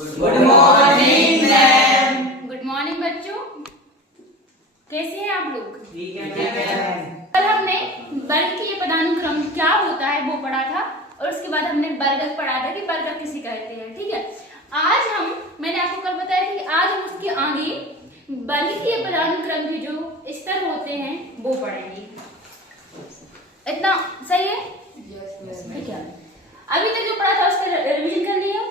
Good morning ma'am. Good morning बच्चों, कैसे हैं आप लोग? ठीक है। कल हमने वर्ग की ये पदानुक्रम क्या होता है वो पढ़ा था और उसके बाद हमने वर्गक पढ़ा था कि वर्गक किसे कहते हैं। ठीक है, आज मैंने आपको कल बताया कि आज हम उसके आगे वर्ग की पदानुक्रम के जो स्तर होते हैं वो पढ़ेंगे। इतना सही है? ठीक है। अभी तक जो पढ़ा था उसका रिवीजन कर लिया?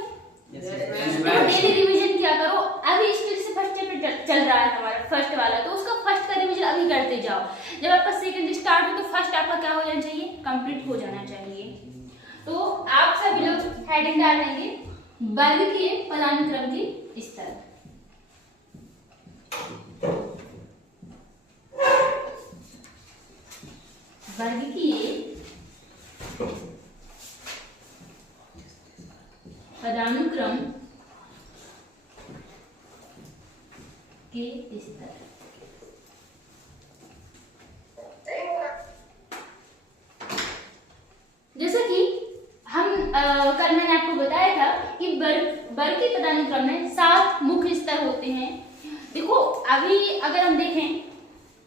डेली रिवीजन क्या करो। अभी स्किल से फर्स्ट चैप्टर चल रहा है हमारा फर्स्ट वाला, तो उसका फर्स्ट का रिवीजन अभी करते जाओ। जब आपका सेकंड स्टार्ट हो तो फर्स्ट आपका क्या हो जाना चाहिए? कंप्लीट हो जाना चाहिए। तो आप सभी लोग हेडिंग डाल देंगे वर्ग के पदानुक्रम के स्तर। वर्ग की पदानुक्रम के स्तर। जैसे कि हम कल मैंने आपको बताया था कि वर्ग के पदानुक्रम में 7 मुख्य स्तर होते हैं। देखो अभी अगर हम देखें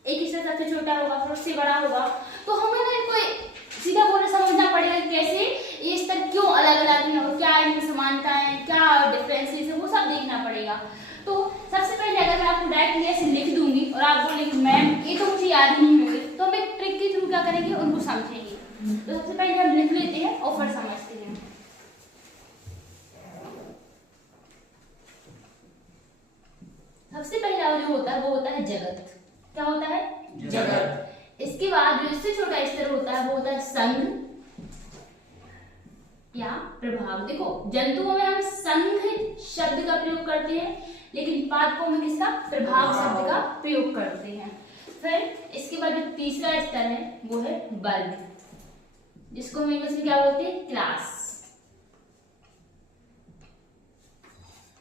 एक स्तर सबसे छोटा होगा फिर उससे बड़ा होगा, तो हमें ना कोई सीधा बोले समझना पड़ेगा कैसे ये स्तर क्यों अलग अलग है और क्या इनमें समानताएं क्या डिफरेंसेस है वो सब देखना पड़ेगा। तो सबसे पहले अगर मैं आपको डायरेक्टली ऐसे लिख दूंगी और आप बोलेंगे मैम ये तो मुझे याद ही नहीं होंगे, तो हम एक ट्रिक के थ्रू क्या करेंगे उनको समझेंगे। तो सबसे पहले हम लिख लेते हैं और फिर समझते हैं। सबसे पहला जो होता है वो होता है जगत। क्या होता है? जगत। इसके बाद जो इससे छोटा स्तर होता है वो होता है संघ या प्रभाव। देखो जंतुओं में हम संघ शब्द का प्रयोग करते हैं, लेकिन पादपों में किसका? प्रभाव शब्द का प्रयोग करते हैं। फिर इसके बाद जो तीसरा स्तर है वो है वर्ग, जिसको हम इंग्लिश में क्या बोलते हैं? क्लास।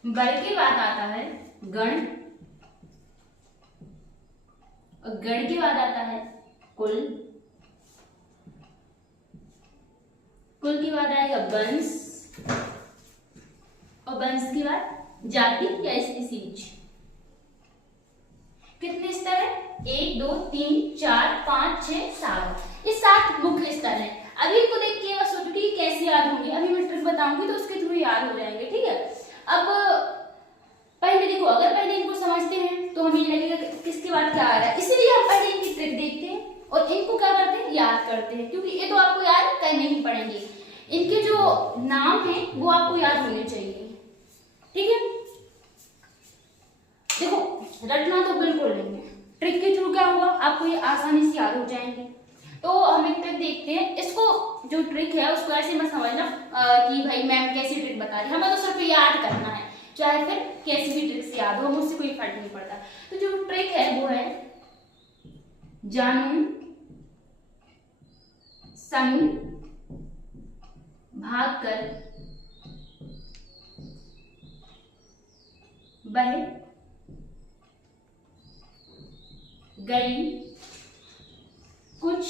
वर्ग के बाद आता है गण और गण के बाद आता है कुल, कुल के बाद आएगा वंश और वंश के बाद जाति या स्पीसीज। कितने स्तर है? 1 2 3 4 5 6 7। ये 7 मुख्य स्तर हैं। अभी इनको देख के बस सोचो कि कैसे याद होंगे। अभी मैं ट्रिक बताऊंगी तो उसके थ्रू याद हो जाएंगे। ठीक है, अब पहले देखो अगर पहले इनको समझते हैं तो हमें लगेगा किसके बाद क्या आ रहा है, इसलिए हम पहले इनकी ट्रिक देखते हैं और इनको क्या करते हैं? याद करते हैं, क्योंकि ये तो आपको याद करने ही पड़ेंगे। इनके जो नाम है वो आपको याद होने चाहिए। ठीक है, देखो रटना तो बिल्कुल नहीं है, ट्रिक के थ्रू क्या होगा आपको ये आसानी से याद हो जाएंगे। तो हम एक ट्रिक देखते हैं। इसको जो ट्रिक है उसको ऐसे मत समझना कि भाई मैम कैसी ट्रिक बता रही है, हमें तो सिर्फ याद करना है, चाहे फिर कैसी भी ट्रिक से याद हो, मुझसे कोई फर्क नहीं पड़ता। तो जो ट्रिक है वो है जानू संग भाग कर बह गई कुछ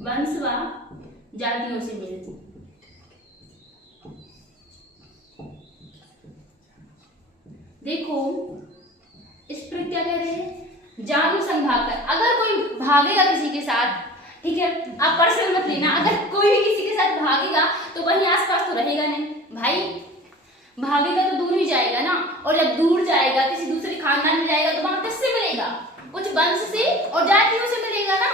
वंश व जातियों से मिलती। देखो इस ट्रिक क्या कह रहे हैं? जानू संग भाग कर। अगर कोई भागेगा किसी के साथ, ठीक है, आप पर्सनल मत लेना, अगर कोई भी किसी के साथ भागेगा तो वहीं आसपास तो रहेगा नहीं भाई, भागेगा तो दूर ही जाएगा ना, और जब दूर जाएगा किसी दूसरे खानदान में जाएगा तो वहां किससे मिलेगा? कुछ वंश से और जातियों से मिलेगा ना।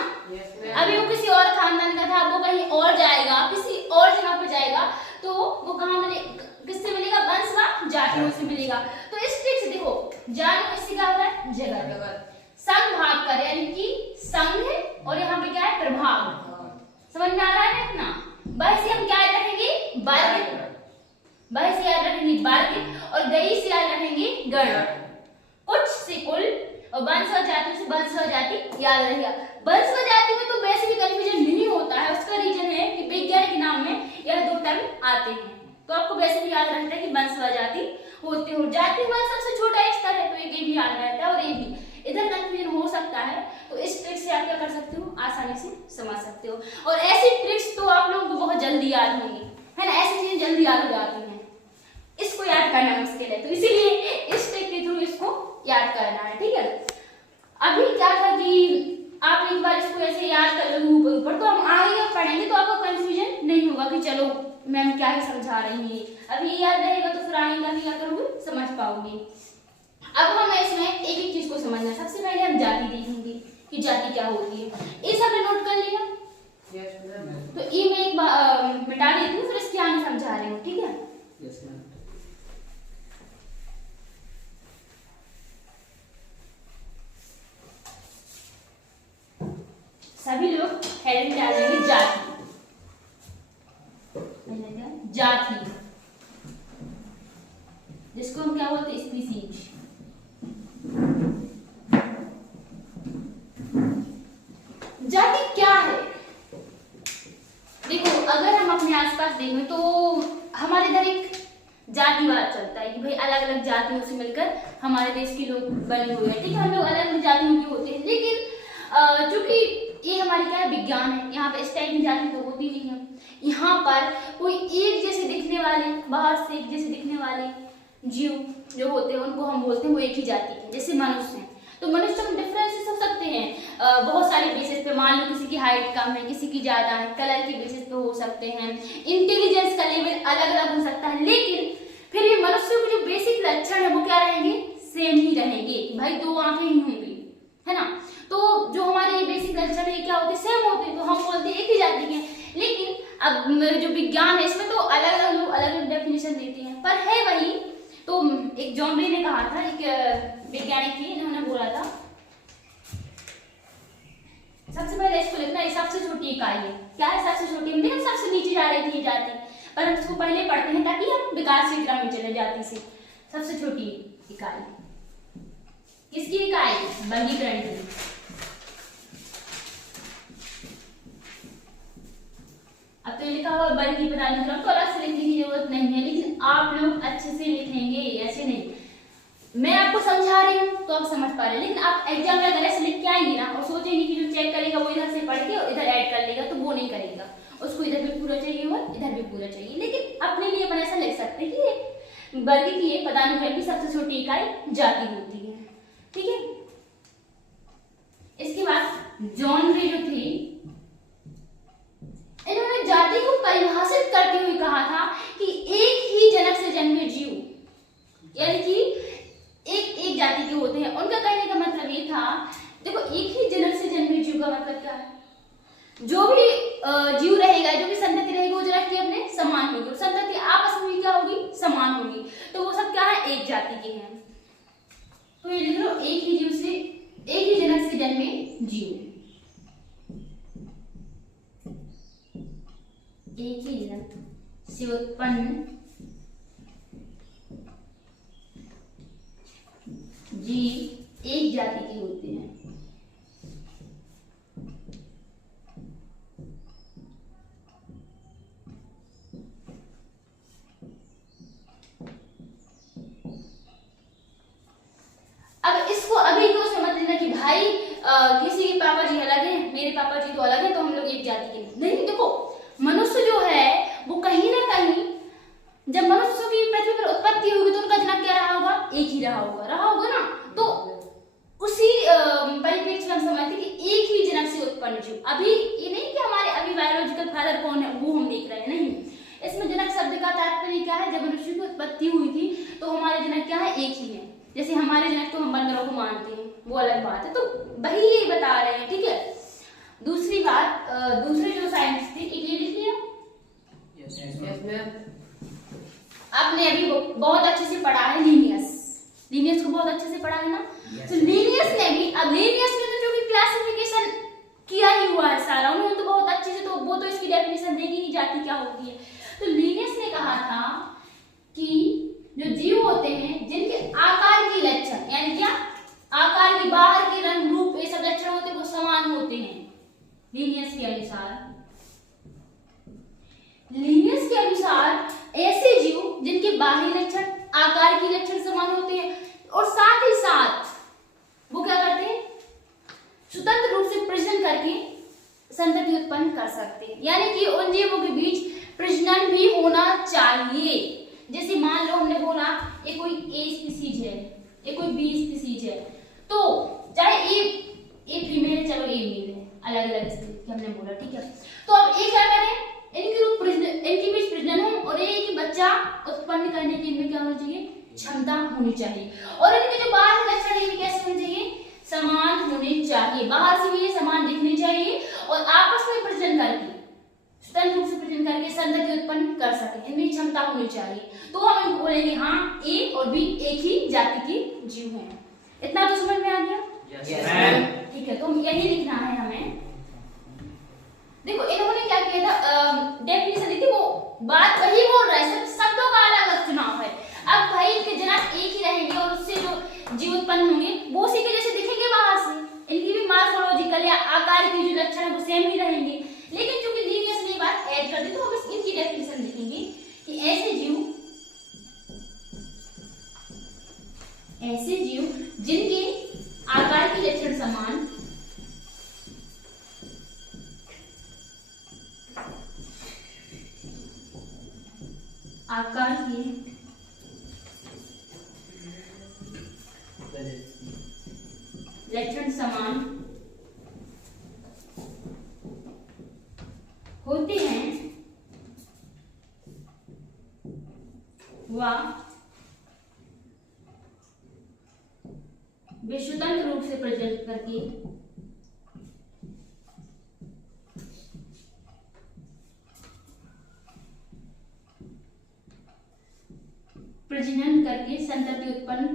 अभी वो किसी और खानदान का था, वो कहीं और जाएगा, किसी और जगह पे जाएगा, तो वो कहाँ मिलेगा? किससे मिलेगा? वंश व जातियों से मिलेगा। तो इस ट्रिक से देखो जानू इससे क्या होता है? जगत। संग भाग कर यानी कि संघ और यहाँ पे क्या है? प्रभाव। समझ में आ रहा है इतना? बस से हम क्या याद रखेंगे? वर्ग। बस से याद रखेंगे वर्ग और गई से याद रखेंगे गण, कुछ से कुल और वंश व जाति से वंश व जाति याद रहेगा। वंश व जाति में तो वैसे भी कंफ्यूजन नहीं होता है, उसका रीजन है कि विज्ञान के नाम में यह 2 टर्म आते हैं, तो आपको वैसे भी याद रहता है कि वंश व जाति होते हो। जाति वंश सबसे छोटा स्तर है तो ये भी याद रहता है और ये भी। इधर कंफ्यूजन हो सकता है, तो इस ट्रिक से आप क्या कर सकते हो? आसानी से समझ सकते हो। और ऐसी ट्रिक्स तो आप लोगों को बहुत जल्दी याद होंगी, है ना, ऐसी चीजें जल्दी याद हो जाती हैं। इसको याद करना मुश्किल है, तो इसीलिए इस ट्रिक के थ्रू इसको याद करना है, ठीक है। अभी क्या था कि आप एक बार इसको ऐसे याद कर लो ऊपर ऊपर, तो हम आगे जब पढ़ेंगे तो आपको कंफ्यूजन नहीं होगा कि चलो मैम क्या ही समझा रही है। अभी ये याद रहेगा तो फिर आएगा भी क्या करोगे, समझ पाओगे। अब हम इसमें एक एक चीज को समझना। सबसे पहले हम जाति देखेंगे कि जाति क्या होती है। ये सबने नोट कर लिया? तो ये मैं एक बार मिटा देती हूँ, फिर इसके आगे समझा रही हूँ, ठीक है। सभी लोग हेडिंग डालेंगे जाति। जाति जिसको हम क्या बोलते हैं, स्पीसीज। जाति क्या है? देखो अगर हम अपने आसपास देखें तो हमारे इधर एक जातिवाद चलता है कि भाई अलग अलग जातियों से मिलकर हमारे देश के लोग बने हुए हैं, ठीक है। हम लोग अलग अलग जातियों के होते हैं, लेकिन चूंकि ये हमारी क्या है, विज्ञान है, यहाँ पे इस टाइप की जाति तो होती नहीं है। यहाँ पर कोई एक जैसे दिखने वाले, बाहर से एक जैसे दिखने वाले जीव जो होते हैं उनको हम बोलते हैं वो एक ही जाति के। जैसे मनुष्य हैं, तो मनुष्य में डिफरेंसेस हो सकते हैं बहुत सारे बेसिस पे। मान लो किसी की हाइट कम है, किसी की ज्यादा है, कलर के बेसिस पे हो सकते हैं, इंटेलिजेंस का लेवल अलग अलग हो सकता है, लेकिन फिर ये मनुष्यों के जो बेसिक लक्षण है वो क्या रहेंगे, सेम ही रहेंगे। भाई दो आंखें ही होंगी, है ना। तो जो हमारे बेसिक लक्षण है क्या होते हैं, सेम होते हैं, तो हम बोलते हैं एक ही जाति के। लेकिन अब जो विज्ञान है इसमें तो अलग अलग लोग अलग अलग डेफिनेशन देते हैं, पर है वही। तो एक जॉनरी ने कहा था, एक वैज्ञानिक थी, इन्होंने बोला था, सबसे पहले इसको लिखना, ये सबसे छोटी इकाई है। क्या है सबसे छोटी? हम देखो सबसे नीचे जा रही थी जाति, पर हम इसको पहले पढ़ते हैं ताकि हम विकास की क्रम में चले जाति से। सबसे छोटी इकाई किसकी इकाई? वर्गीकरण की। अब तो लिखा हुआ वर्गीकरण पदानुक्रम, तो अलग से लिखने की जरूरत नहीं है, लेकिन आप लोग अच्छे से लिखेंगे, ऐसे नहीं। मैं आपको समझा रही हूँ तो आप समझ पा रहे हैं, लेकिन आप एग्जाम में अगर ऐसे लिख के आएंगे ना और सोचेंगे कि जो चेक करेगा वो इधर से पढ़ के और इधर ऐड कर लेगा, तो वो नहीं करेगा। उसको इधर भी पूरा चाहिए और इधर भी पूरा चाहिए। लेकिन अपने लिए अपन ऐसा लिख सकते हैं कि वर्ग की एक पदानुक्रम की सबसे छोटी इकाई जाति होती है, ठीक है। इसके बाद जॉनरी जो थी, इन्होंने जाति को परिभाषित करते हुए कहा था कि एक ही जनक से जन्मे जीव, यानी कि एक जाति के होते हैं। उनका कहने का मतलब ये था, देखो एक ही जनक से जन्मे जीव का मतलब क्या है, जो भी जीव रहेगा, जो भी संतति रहेगी, वो जनक की अपने समान होगी, संतति आपस में क्या होगी, समान होगी, तो वो सब क्या है, एक जाति के हैं। तो ये लिख लो, एक ही जीव से, एक ही जनक से जन्मे जीव, एक ही जनक से उत्पन्न जीव एक जाति के होते हैं। अब इसको अभी तो समझ लेना कि भाई किसी के पापा जी अलग हैं, मेरे पापा जी तो अलग हैं, तो हम लोग एक जाति के नहीं। देखो मनुष्य जो है वो कहीं ना कहीं, जब मनुष्य की पृथ्वी पर उत्पत्ति होगी तो उनका जनक क्या रहा होगा, एक ही रहा होगा ना। तो उसी परिप्रेक्ष्य में हम समझते कि एक ही जनक से उत्पन्न जीव। अभी ये नहीं कि हमारे अभी बायोलॉजिकल फादर कौन है वो हम देख रहे हैं, नहीं। इसमें जनक शब्द का तात्पर्य क्या है, जब मनुष्य की उत्पत्ति हुई थी तो हमारे जनक क्या है, एक ही है। जैसे हमारे जनक तो हम बंदरों को मानते हैं, वो अलग बात है, तो वही ये बता रहे हैं, ठीक है। दूसरी बात, दूसरे जो साइंस थी, एक ये लिख लिया। आपने अभी बहुत अच्छे से पढ़ा है लीनियस को बहुत अच्छे से पढ़ा है ना। तो लीनियस ने भी, अब लीनियस ने तो जो कि क्लासिफिकेशन किया ही हुआ है सारा, उन्होंने तो बहुत अच्छे से, तो वो तो इसकी डेफिनेशन देगी ही जाति क्या होती है। तो लीनियस ने कहा था कि जो जीव होते हैं जिनके आकार की लक्षण, यानी क्या, आकार की, बाहर के रंग रूप, ये सब लक्षण होते हैं वो समान होते हैं। लीनियस के अनुसार ऐसे जीव जिनके बाहरी लक्षण, आकार की लक्षण समान होते हैं और साथ ही साथ वो क्या करते हैं, स्वतंत्र रूप से प्रजनन करके संतति उत्पन्न कर सकते हैं। यानी कि उन जीवों के बीच प्रजनन भी होना चाहिए। जैसे मान लो हमने बोला ये कोई ए स्पीसीज है, ये कोई बी स्पीसीज है, तो चाहे ए फीमेल है, चलो ए मेल है, अलग अलग स्पीसीज हमने बोला, ठीक है। तो अब ये क्या करें, इनके बीच प्रजनन हो और एक बच्चा उत्पन्न करने की इनमें क्या होनी चाहिए, क्षमता होनी चाहिए। और इनके जो बाहर के लक्षण है कैसे होने चाहिए, समान होने चाहिए, बाहर से भी ये समान दिखने चाहिए और आपस में प्रजनन करके स्वतंत्र रूप से प्रजनन करके संतति उत्पन्न कर सके, इनमें क्षमता होनी चाहिए। तो हम इनको बोलेंगे हाँ ए और बी एक ही जाति के जीव हैं। इतना तो समझ में आ गया? Yes, ma'am. ठीक है, तो यही लिखना है हमें। देखो इन्होंने क्या किया था, डेफिनेशन दी थी, वो बात वही बोल रहा है, सिर्फ शब्दों का अलग अलग चुनाव है। अब भाई इनके जनक एक ही रहेंगे और उससे जो जीव उत्पन्न होंगे वो उसी के जैसे दिखेंगे बाहर से, इनकी भी मॉर्फोलॉजिकल या आकार के जो लक्षण है वो सेम ही रहेंगे। लेकिन चूंकि लीनियस ने बात ऐड कर दी तो हम इनकी डेफिनेशन लिखेंगे कि ऐसे जीव जिनके आकार के लक्षण समान, आकार के लक्षण समान होते हैं व वे स्वतंत्र रूप से प्रजनन करके संतति उत्पन्न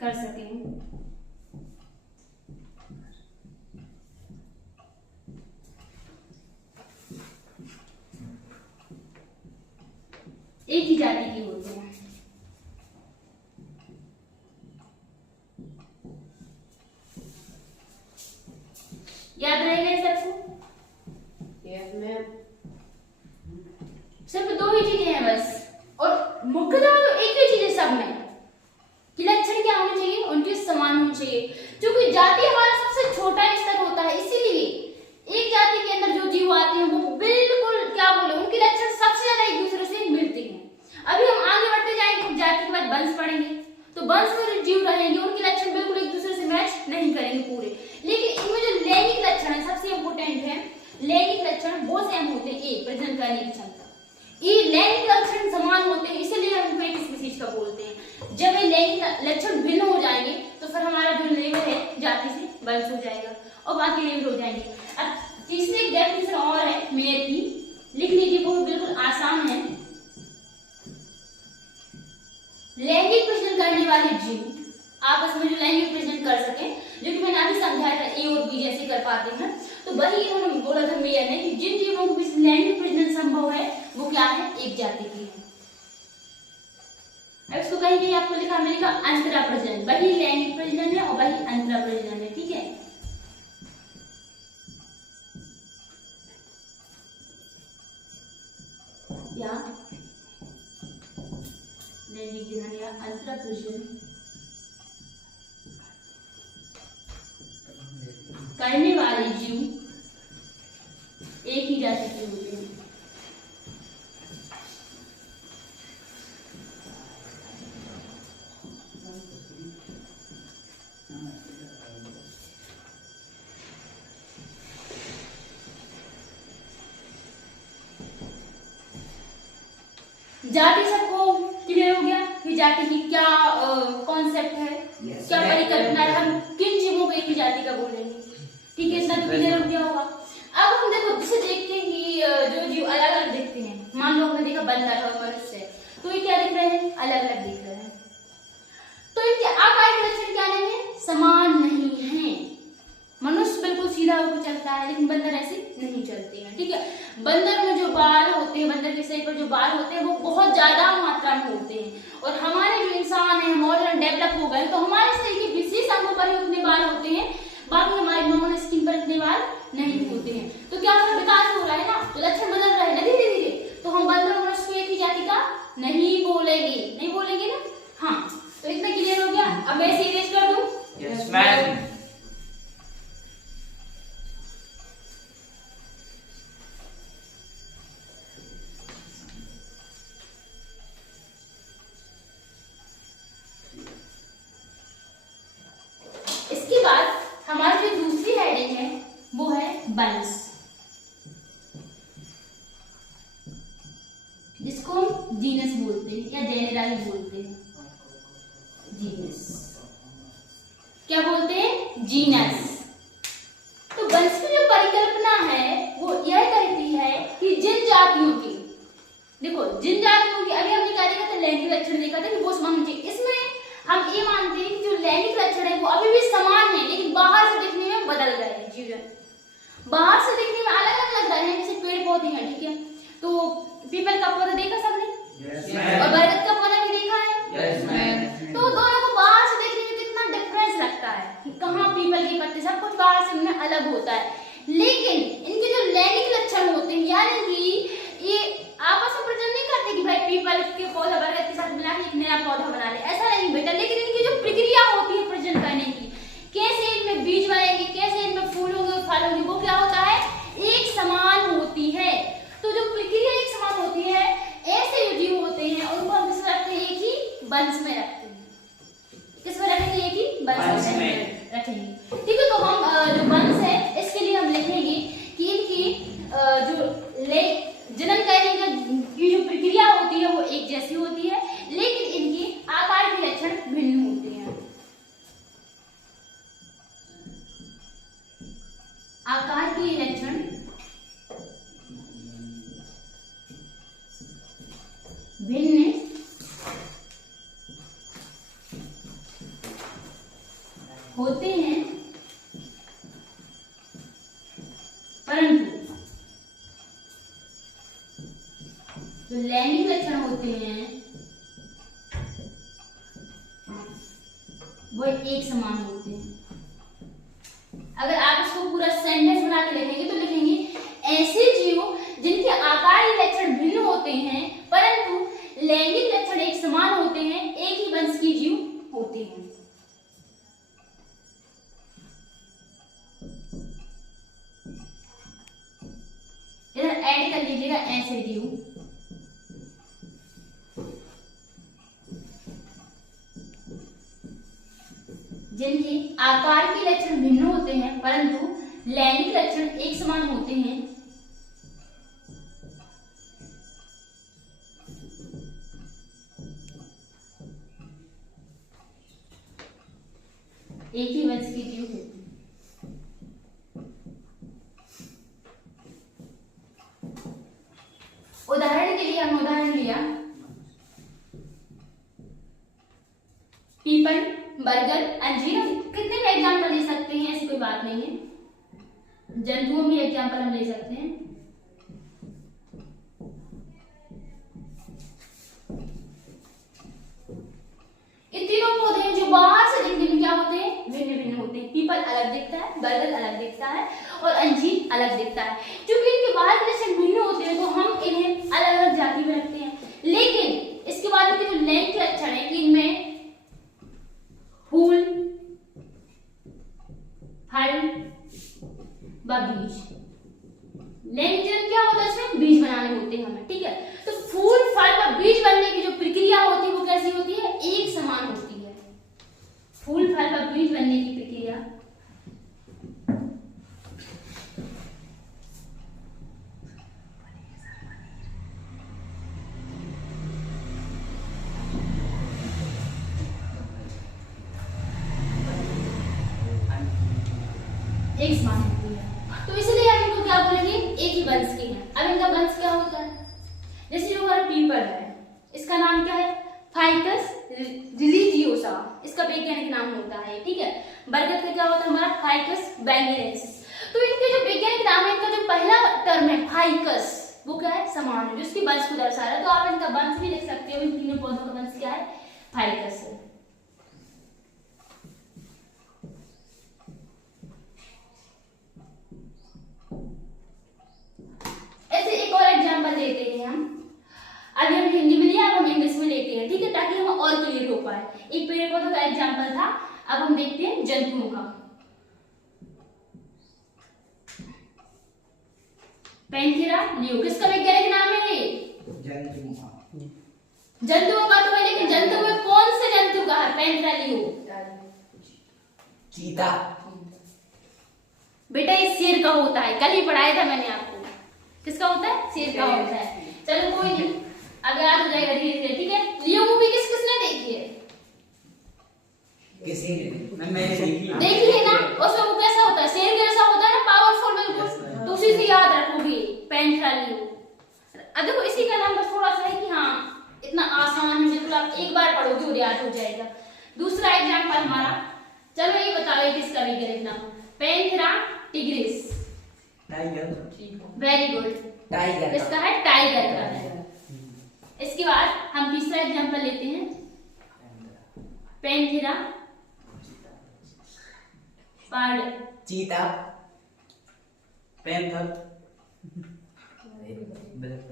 कर सकें। एक ही जाति के होते हैं। याद रहेगा ये सबको? Yes, ma'am. सिर्फ दो ही चीजें हैं बस, और मुख्यतः तो एक ही चीज है सब में कि लक्षण क्या होने चाहिए, उनके समान होने चाहिए। क्योंकि जाति हमारा सबसे छोटा स्तर होता है, इसीलिए एक जाति के अंदर जो जीव आते हैं वो बिल्कुल क्या बोले, उनके लक्षण सबसे ज्यादा एक दूसरे से मिलते हैं। अभी हम आगे बढ़ते जाएंगे, जाति के बाद वंश पढ़ेंगे, तो वंश में जो जीव रहेंगे उनके लक्षण बिल्कुल एक दूसरे से मैच नहीं करेंगे पूरे। लेकिन इनमें जो लैंगिक लक्षण है सबसे इंपोर्टेंट है, लैंगिक लक्षण वो सेम होते हैं, एक प्रजनन करने की क्षमता, ये लैंगिक लक्षण समान होते हैं, इसलिए हम उनको एक स्पीशीज का बोलते हैं। जब ये लैंगिक लक्षण भिन्न हो जाएंगे तो फिर हमारा जो लेवल है जाति से वंश हो जाएगा और बाकी लेवल हो जाएंगे। अब तीसरी एक डेफिनेशन और है मेयर की, लिख लीजिए, वो बिल्कुल आसान है। लैंगिक प्रजनन करने वाले जीव आपस में जो लैंगिक प्रजनन कर सके, जो कि मैंने अभी समझाया था ए और बी जैसे कर पाते हैं, तो वही इन्होंने बोला था मेयर ने कि जिन जीवों के बीच लैंगिक प्रजनन संभव है वो क्या है, एक जाति की है। अब इसको कहीं कहीं आपको लिखा मिलेगा अंतरा प्रजनन, वही लैंगिक प्रजनन है और वही अंतरा प्रजनन है, ठीक है। या लैंगिक जनन या अंतरा प्रजनन करने वाले जीव एक ही जाति के होते हैं। जाति सबको क्लियर हो गया कि जाति की क्या कॉन्सेप्ट है, क्या परिकल्पना है, हम किन जीवों को एक ही जाति का बोलेंगे, ठीक है। इतना तो क्लियर हो गया होगा। अब हम देखो जिसे देखते हैं कि जो जीव अलग अलग दिखते हैं, मान लो हमने देखा बंदर और मनुष्य, तो ये क्या दिख रहे हैं, अलग अलग दिख रहे हैं, तो इनके आकार के लक्षण क्या नहीं है, समान नहीं है। मनुष्य बिल्कुल सीधा होकर चलता है लेकिन बंदर ऐसे नहीं चलते हैं, ठीक है। बंदर में जो बाल होते हैं, बंदर के शरीर पर जो बाल होते हैं वो बहुत ज्यादा मात्रा में होते हैं, और हमारे जो इंसान है मॉडर्न डेवलप हो गए तो हमारे शरीर के विशेष अंगों पर ही उतने बाल होते हैं, बाकी हमारे नॉर्मल स्किन पर इतने बाल नहीं होते हैं। तो क्या हमारा विकास हो रहा है ना, तो लक्षण बदल रहे हैं ना धीरे धीरे, तो हम बंदर और मनुष्य को एक ही जाति का नहीं बोलेंगे ना। हाँ, तो इतना क्लियर हो गया। अब मैं सीरीज कर दूं? Yes, ma'am. वंश, जिसको हम जीनस बोलते हैं या जेनेरा ही बोलते हैं। जीनस क्या बोलते हैं? जीनस। तो वंश की जो परिकल्पना है वो यह कहती है कि जिन जातियों की, देखो जिन जातियों की, अभी हमने क्या देखा था, लैंगिक लक्षण देखा था कि वो समान होनी चाहिए। इसमें हम ये मानते हैं कि जो लैंगिक लक्षण है वो अभी भी समान है, लेकिन बाहर से दिखने में बदल गए हैं। जीवन बाहर से दिखने में अलग अलग लग रहे हैं, जैसे पेड़ पौधे हैं, ठीक है, तो पीपल का पौधा देखा सबने? और बरगद का पौधा भी देखा है। तो दोनों को बाहर से देखने में कितना डिफरेंस लगता है कि कहाँ पीपल के पत्ते, सब कुछ बाहर से उनमें अलग होता है, लेकिन इनके जो लैंगिक लक्षण होते हैं, यानी कि ये आपस में प्रजनन नहीं करते कि भाई पीपल के पौधा बरगद के साथ मिला के एक नया पौधा बना ले, ऐसा नहीं बेटा। लेकिन इनकी जो प्रक्रिया होती है प्रजनन करने की, कैसे इनमें बीज बनेंगे, कैसे इनमें फूल होंगे, फल होंगे, वो क्या होता है? एक समान होती है। तो जो प्रक्रिया एक समान होती है, ऐसे जो जीव होते हैं उनको हम किसमें रखते हैं? एक ही वंश में रखते हैं। किसमें रखेंगे? एक ही वंश में रखेंगे, ठीक है। तो हम जो वंश है इसके लिए हम लिखेंगे कि इनकी जो जनन करने की जो प्रक्रिया होती है वो एक जैसी होती है, लेकिन इनकी आकार के लक्षण भिन्न होते हैं। आकार के लक्षण भिन्न होते हैं, परंतु जो लैंगिक लक्षण होते हैं वो एक समान होते हैं। अगर आप इसको पूरा सेंटेंस बना के लिखेंगे तो लिखेंगे ऐसे जीव जिनके आकार के लक्षण भिन्न होते हैं परंतु लैंगिक लक्षण एक समान होते हैं, एक ही वंश के जीव होते हैं। इधर ऐड कर लीजिएगा ऐसे जीव जिनके आकार के लक्षण भिन्न होते हैं परंतु लैंगिक लक्षण एक समान होते हैं। एक ही वंश के जीव होते हैं। उदाहरण के लिए हम उदाहरण लिया पीपल, बरगद, अंजीर। कितने भी एग्जाम्पल ले सकते हैं, ऐसी कोई बात नहीं है। जंतुओं में एग्जाम्पल हम ले सकते हैं। ये तीनों पौधे जो बाहर से दिखने में क्या होते हैं? भिन्न भिन्न होते हैं। पीपल अलग दिखता है, बरगद अलग दिखता है और अंजीर अलग दिखता है। क्योंकि इनके बाहर के लक्षण भिन्न होते हैं तो हम इन्हें अलग अलग जाति में रखते हैं। लेकिन इसके बाद इनके जो लैंगिक लक्षण है कि इनमें फूल, फल व बीज, लैंगिक क्या होता है? इसमें बीज बनाने होते हैं हमें, ठीक है। तो फूल, फल व बीज बनने की जो प्रक्रिया होती है वो कैसी होती है? एक समान होती है। फूल, फल व बीज बनने की प्रक्रिया एक समान होती है। तो इसलिए हम इनको क्या बोलेंगे? एक ही वंश के हैं। अब इनका वंश क्या होता है? जैसे जो हमारा पीपल है, इसका नाम क्या है? फाइकस रिलीजियोसा, इसका वैज्ञानिक नाम होता है, ठीक है। बरगद का क्या होता है? हमारा फाइकस बैंगनेरेंसिस। तो इनके जो वैज्ञानिक नाम है, इनका जो पहला टर्म है फाइकस, वो क्या है? समान है, जिसकी वंश को दर्शा रहा है। तो आप इनका वंश भी लिख सकते हो। इन तीनों पौधों का वंश क्या है? फाइकस है। ऐसे एक और एग्जांपल लेते हैं हम। अभी हम हिंदी में लिया, अब हम इंग्लिश में लेते हैं, ठीक है, ताकि हम और क्लियर हो पाए। एक पेड़ पौधों का एग्जांपल था, अब हम देखते हैं जंतुओं का। पैंथेरा लियो, किसका वैज्ञानिक नाम है ये? जंतुओं का तो है, लेकिन जंतु में कौन से जंतु का है? Panthera leo. चीता। बेटा ये शेर शेर का होता है, कल ही पढ़ाया था मैंने आपको। किसका होता है? शेर का होता है। चलो कोई नहीं, अब याद हो जाएगा धीरे धीरे, ठीक है। लियो मूवी किसने देखी है? किसी ने मैंने देखी है ना? उसमें वो कैसा होता है? शेर जैसा होता है ना, पावरफुल बिल्कुल, तो उसी से याद रखोगे पैंथरा लियो। अब देखो इसी का नाम बस थोड़ा सा है कि हाँ इतना आसान है, बिल्कुल आप एक बार पढ़ोगे और याद हो जाएगा। दूसरा एग्जाम्पल हमारा, चलो ये बताओ ये किसका भी लिखना, Panthera tigris. Tiger. Very good, tiger इसका है टाइगर का है। इसके बाद हम तीसरा एग्जाम्पल लेते हैं, पैंथेरा पार्ड। चीता। पैंथर।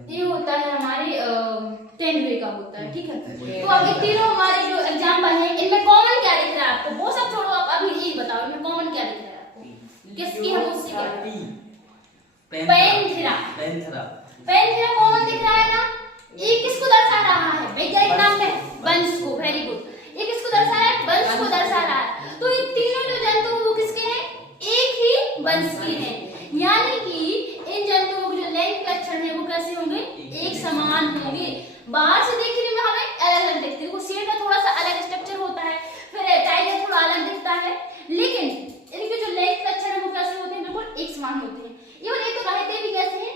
ये होता है हमारे तेंदुए का होता है, ठीक है। तो अब ये तीनों हमारे जो एग्जाम्पल हैं, इनमें कॉमन क्या दिख रहा है आपको? वो सब छोड़ो, आप अभी ये बताओ इनमें कॉमन क्या दिख रहा है आपको? किसकी हम उससे क्या? पैंथेरा। पैंथरा। पैंथेरा कॉमन दिख रहा है ना? ये किसको दर्शा रहा है? वैज्ञानिक नाम है वंश को। Very good. ये किसको दर्शा रहा है? वंश को दर्शा रहा है। तो ये तीनों जो जंतु वो किसके हैं? एक ही वंश के हैं। यानी कि इन जंतुओं के जो लैंगिक लक्षण है वो कैसे होंगे? एक समान होंगे। बाहर से देखने में हमें अलग अलग दिखते हैं, शेर का थोड़ा सा अलग स्ट्रक्चर होता है, फिर टाइगर थोड़ा अलग दिखता है, लेकिन इनके जो लैंगिक लक्षण है वो कैसे होते हैं? बिल्कुल एक समान होते हैं। इवन ये तो रहते भी कैसे हैं?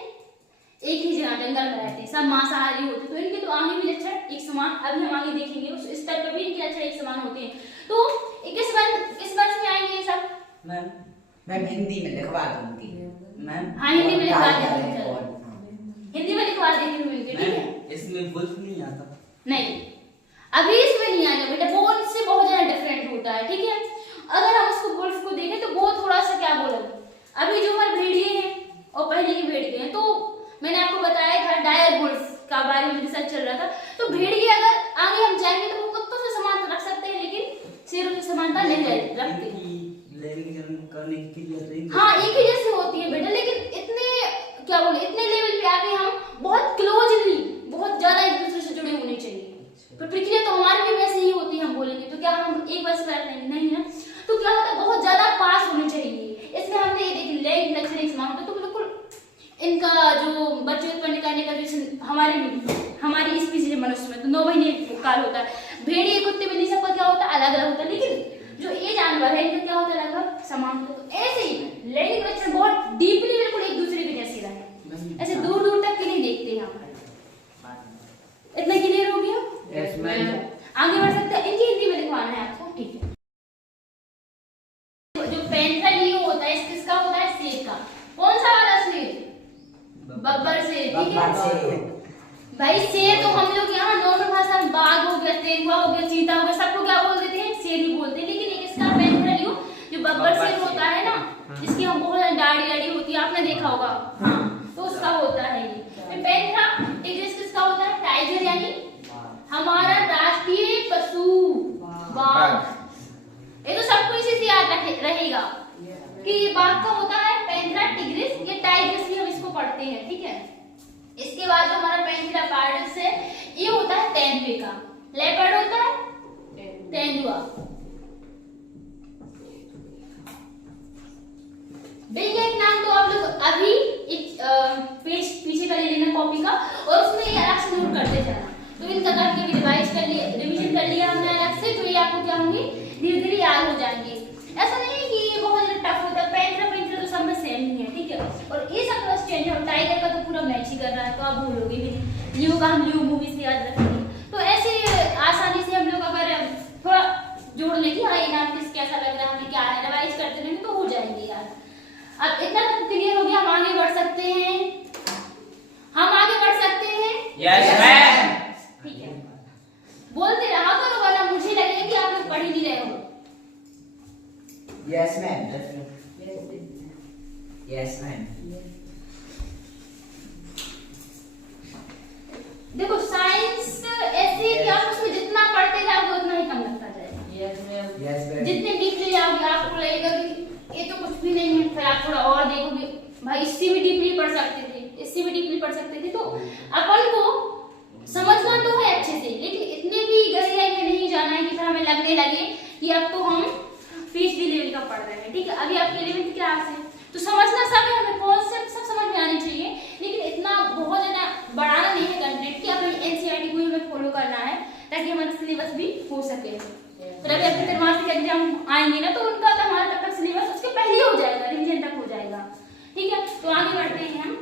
एक ही जगह जंगल में रहते हैं, सब मांसाहारी होते हैं, तो इनके तो आगे भी लक्षण एक समान, अभी हम आगे देखेंगे उस स्तर पर भी इनके लक्षण एक समान होते हैं। तो किस वर्ष में आएंगे ये सब? मैम हिंदी में लिखवा दूंगी मैम। हाँ हिंदी में लिखवा देंगे, हिंदी में लिखवा देंगे मिलके, ठीक है। इसमें वुल्फ नहीं आता? नहीं, अभी इसमें नहीं आएगा बेटा, वो इससे बहुत ज्यादा डिफरेंट होता है, ठीक है। अगर हम उसको वुल्फ को देखें तो वो थोड़ा सा क्या बोलोगे, अभी जो हमारे भेड़िए हैं और पहले के भेड़िए हैं, तो मैंने आपको बताया था डायर वुल्फ का बारे में रिसर्च चल रहा था। तो भेड़िए अगर आगे हम जाएंगे तो वो कुत्तों से समानता रख सकते हैं, लेकिन शेरों से समानता नहीं रखते। हाँ एक ही जैसे होती है बेटा, लेकिन इतने क्या बोले इतने लेवल पे आके हम बहुत क्लोजली, बहुत ज्यादा एक दूसरे से जुड़े होने चाहिए। तो प्रक्रिया तो हमारी भी वैसे ही होती है, हम बोलेंगे तो क्या हम एक वर्ष कर लेंगे? नहीं ना। तो क्या होता है, बहुत ज्यादा पास होने चाहिए। इसमें हमने ये देखिए लैंगिक लक्षण एक समान होता है, तो बिल्कुल इनका जो बच्चे उत्पन्न करने का जो हमारी स्पीशीज मनुष्य में तो 9 महीने काल होता है। भेड़िए कुत्ते बिल्ली सबका क्या होता है? अलग अलग होता है, लेकिन जो ये जानवर है इनका क्या होता है? लगभग समान होता है। तो ऐसे ही लैंगिक लक्षण बहुत डीपली बिल्कुल एक दूसरे के जैसे रहे, ऐसे दूर दूर तक के नहीं देखते हैं हम। इतना क्लियर हो गया? Yes ma'am. आगे बढ़ सकते हैं, इनकी हिंदी में लिखवाना है आपको, ठीक है। जो पैंथरा लियो होता है किसका होता है? शेर का। कौन सा वाला शेर? बब्बर शेर, ठीक है भाई। शेर तो हम लोग यहाँ नॉर्मल भाषा में बाघ हो गया, तेंदुआ हो गया, चीता हो गया, सबको क्या बोल देते हैं? शेर ही बोलते हैं। लेकिन एक इसका पैंथरा लियो जो बब्बर शेर होता है ना, जिसकी हम बहुत दाढ़ी होती है, आपने देखा होगा, हाँ, तो उसका होता है ये। पैंथरा टिग्रिस किसका होता है? टाइगर, यानी हमारा राष्ट्रीय पशु बाघ। ये तो सबको इसी से याद रहेगा कि बाघ का होता है पैंथरा टिग्रिस, ये टाइग्रिस भी हम इसको पढ़ते हैं, ठीक है। इसके बाद जो हमारा पैंथेरा पार्डस है ये होता है तेंदुए का। लेपर्ड होता है तेंदुआ। वैज्ञानिक नाम तो आप लोग अभी एक पेज पीछे का ले लेना कॉपी का, और उसमें ये अलग से नोट करते जाना। तो इनका करके भी रिवीजन कर लिया हमने अलग से, तो ये आपको क्या होंगे? धीरे धीरे याद हो जाएंगे। ऐसा नहीं है कि ये बहुत ज्यादा टफ होता है, पैंथेरा तो सब में सेम ही है, ठीक है। और ये सब बस चेंज है, टाइगर का तो पूरा मैच ही कर रहा है, तो आप भूलोगे भी नहीं। लियो का हम लियो मूवी से याद रखेंगे, तो ऐसे आसानी से हम लोग अगर थोड़ा जोड़ लेंगे, हाँ ये नाम किस कैसा लग रहा है, हमें क्या है, रिवाइज करते रहेंगे तो हो जाएंगे यार। अब इतना तो क्लियर हो गया, हम आगे बढ़ सकते हैं, हम आगे बढ़ सकते हैं। Yes ma'am. ठीक है, बोलते रहा करो वरना मुझे लगेगा कि आप लोग पढ़ ही नहीं रहे हो। Yes ma'am. Yes ma'am. देखो साइंस ऐसे कि आप उसमें जितना पढ़ते जाओगे उतना ही कम लगता जाएगा। Yes ma'am. जितने डीपली जाओगे आपको लगेगा कि ये तो कुछ भी नहीं है, फिर आप थोड़ा और देखोगे, भाई इससे भी डीपली पढ़ सकते थे, इससे भी डीपली पढ़ सकते थे। तो अपन को समझना तो है अच्छे से, लेकिन इतने भी गहराई में नहीं जाना है कि फिर हमें लगने लगे कि अब तो हम PhD लेवल का पढ़ रहे हैं, ठीक है। अभी आपकी 11th क्लास है, तो समझना सब तो आगे बढ़ते हैं हम।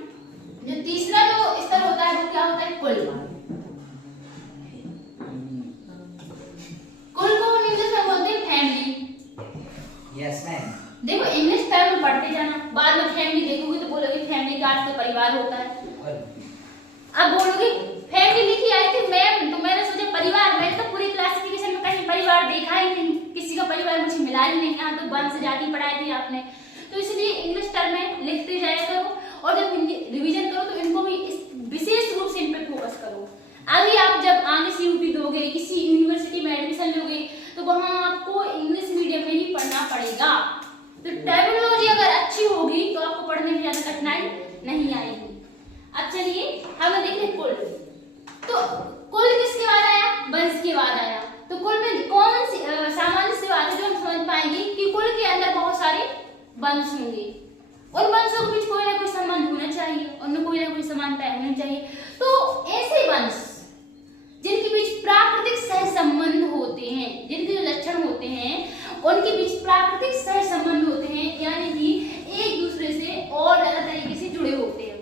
जो तीसरा जो स्तर होता है वो क्या होता है? कुल। कुल को हम इंग्लिश में बोलते हैं फैमिली। Yes ma'am. देखो इंग्लिश टर्म में पढ़ते जाना, बाद में फैमिली देखोगे तो बोलोगे फैमिली का अर्थ तो परिवार होता है। अब बोलोगे फैमिली लिखी आई थी मैम, तो मैंने सोचा परिवार, मैंने तो पूरी क्लासिफिकेशन में कहीं परिवार देखा ही नहीं, किसी का परिवार मुझे मिला ही नहीं। यहाँ तो वंश जाति पढ़ाई थी आपने, तो इसलिए इंग्लिश टर्म में लिखते जाया करो और जब हिंदी रिवीजन करो तो इनको भी इस विशेष रूप से इन पे फोकस करो। अभी आप जब आगे सीयूटी दोगे, किसी यूनिवर्सिटी में एडमिशन लोगे, तो वहां आपको इंग्लिश मीडियम में ही पढ़ना पड़ेगा। तो टर्मिनोलॉजी अगर अच्छी होगी तो आपको पढ़ने में ज्यादा कठिनाई नहीं आएगी। अब चलिए हमें देखें कुल। तो कुल किसके बाद आया? वंश के बाद आया। तो कुल में कौन सी सामान्य सी बात है जो हम समझ पाएंगे कि कुल के अंदर बहुत सारे वंश होंगे, उन वंशों के बीच कोई ना कोई संबंध होना चाहिए, उनमें कोई ना कोई समानता होनी चाहिए। तो ऐसे वंश जिनके बीच प्राकृतिक सहसंबंध होते हैं, जिनके जो लक्षण होते हैं उनके बीच प्राकृतिक सहसंबंध होते हैं, यानी कि एक दूसरे से और ज्यादा तरीके से जुड़े होते हैं।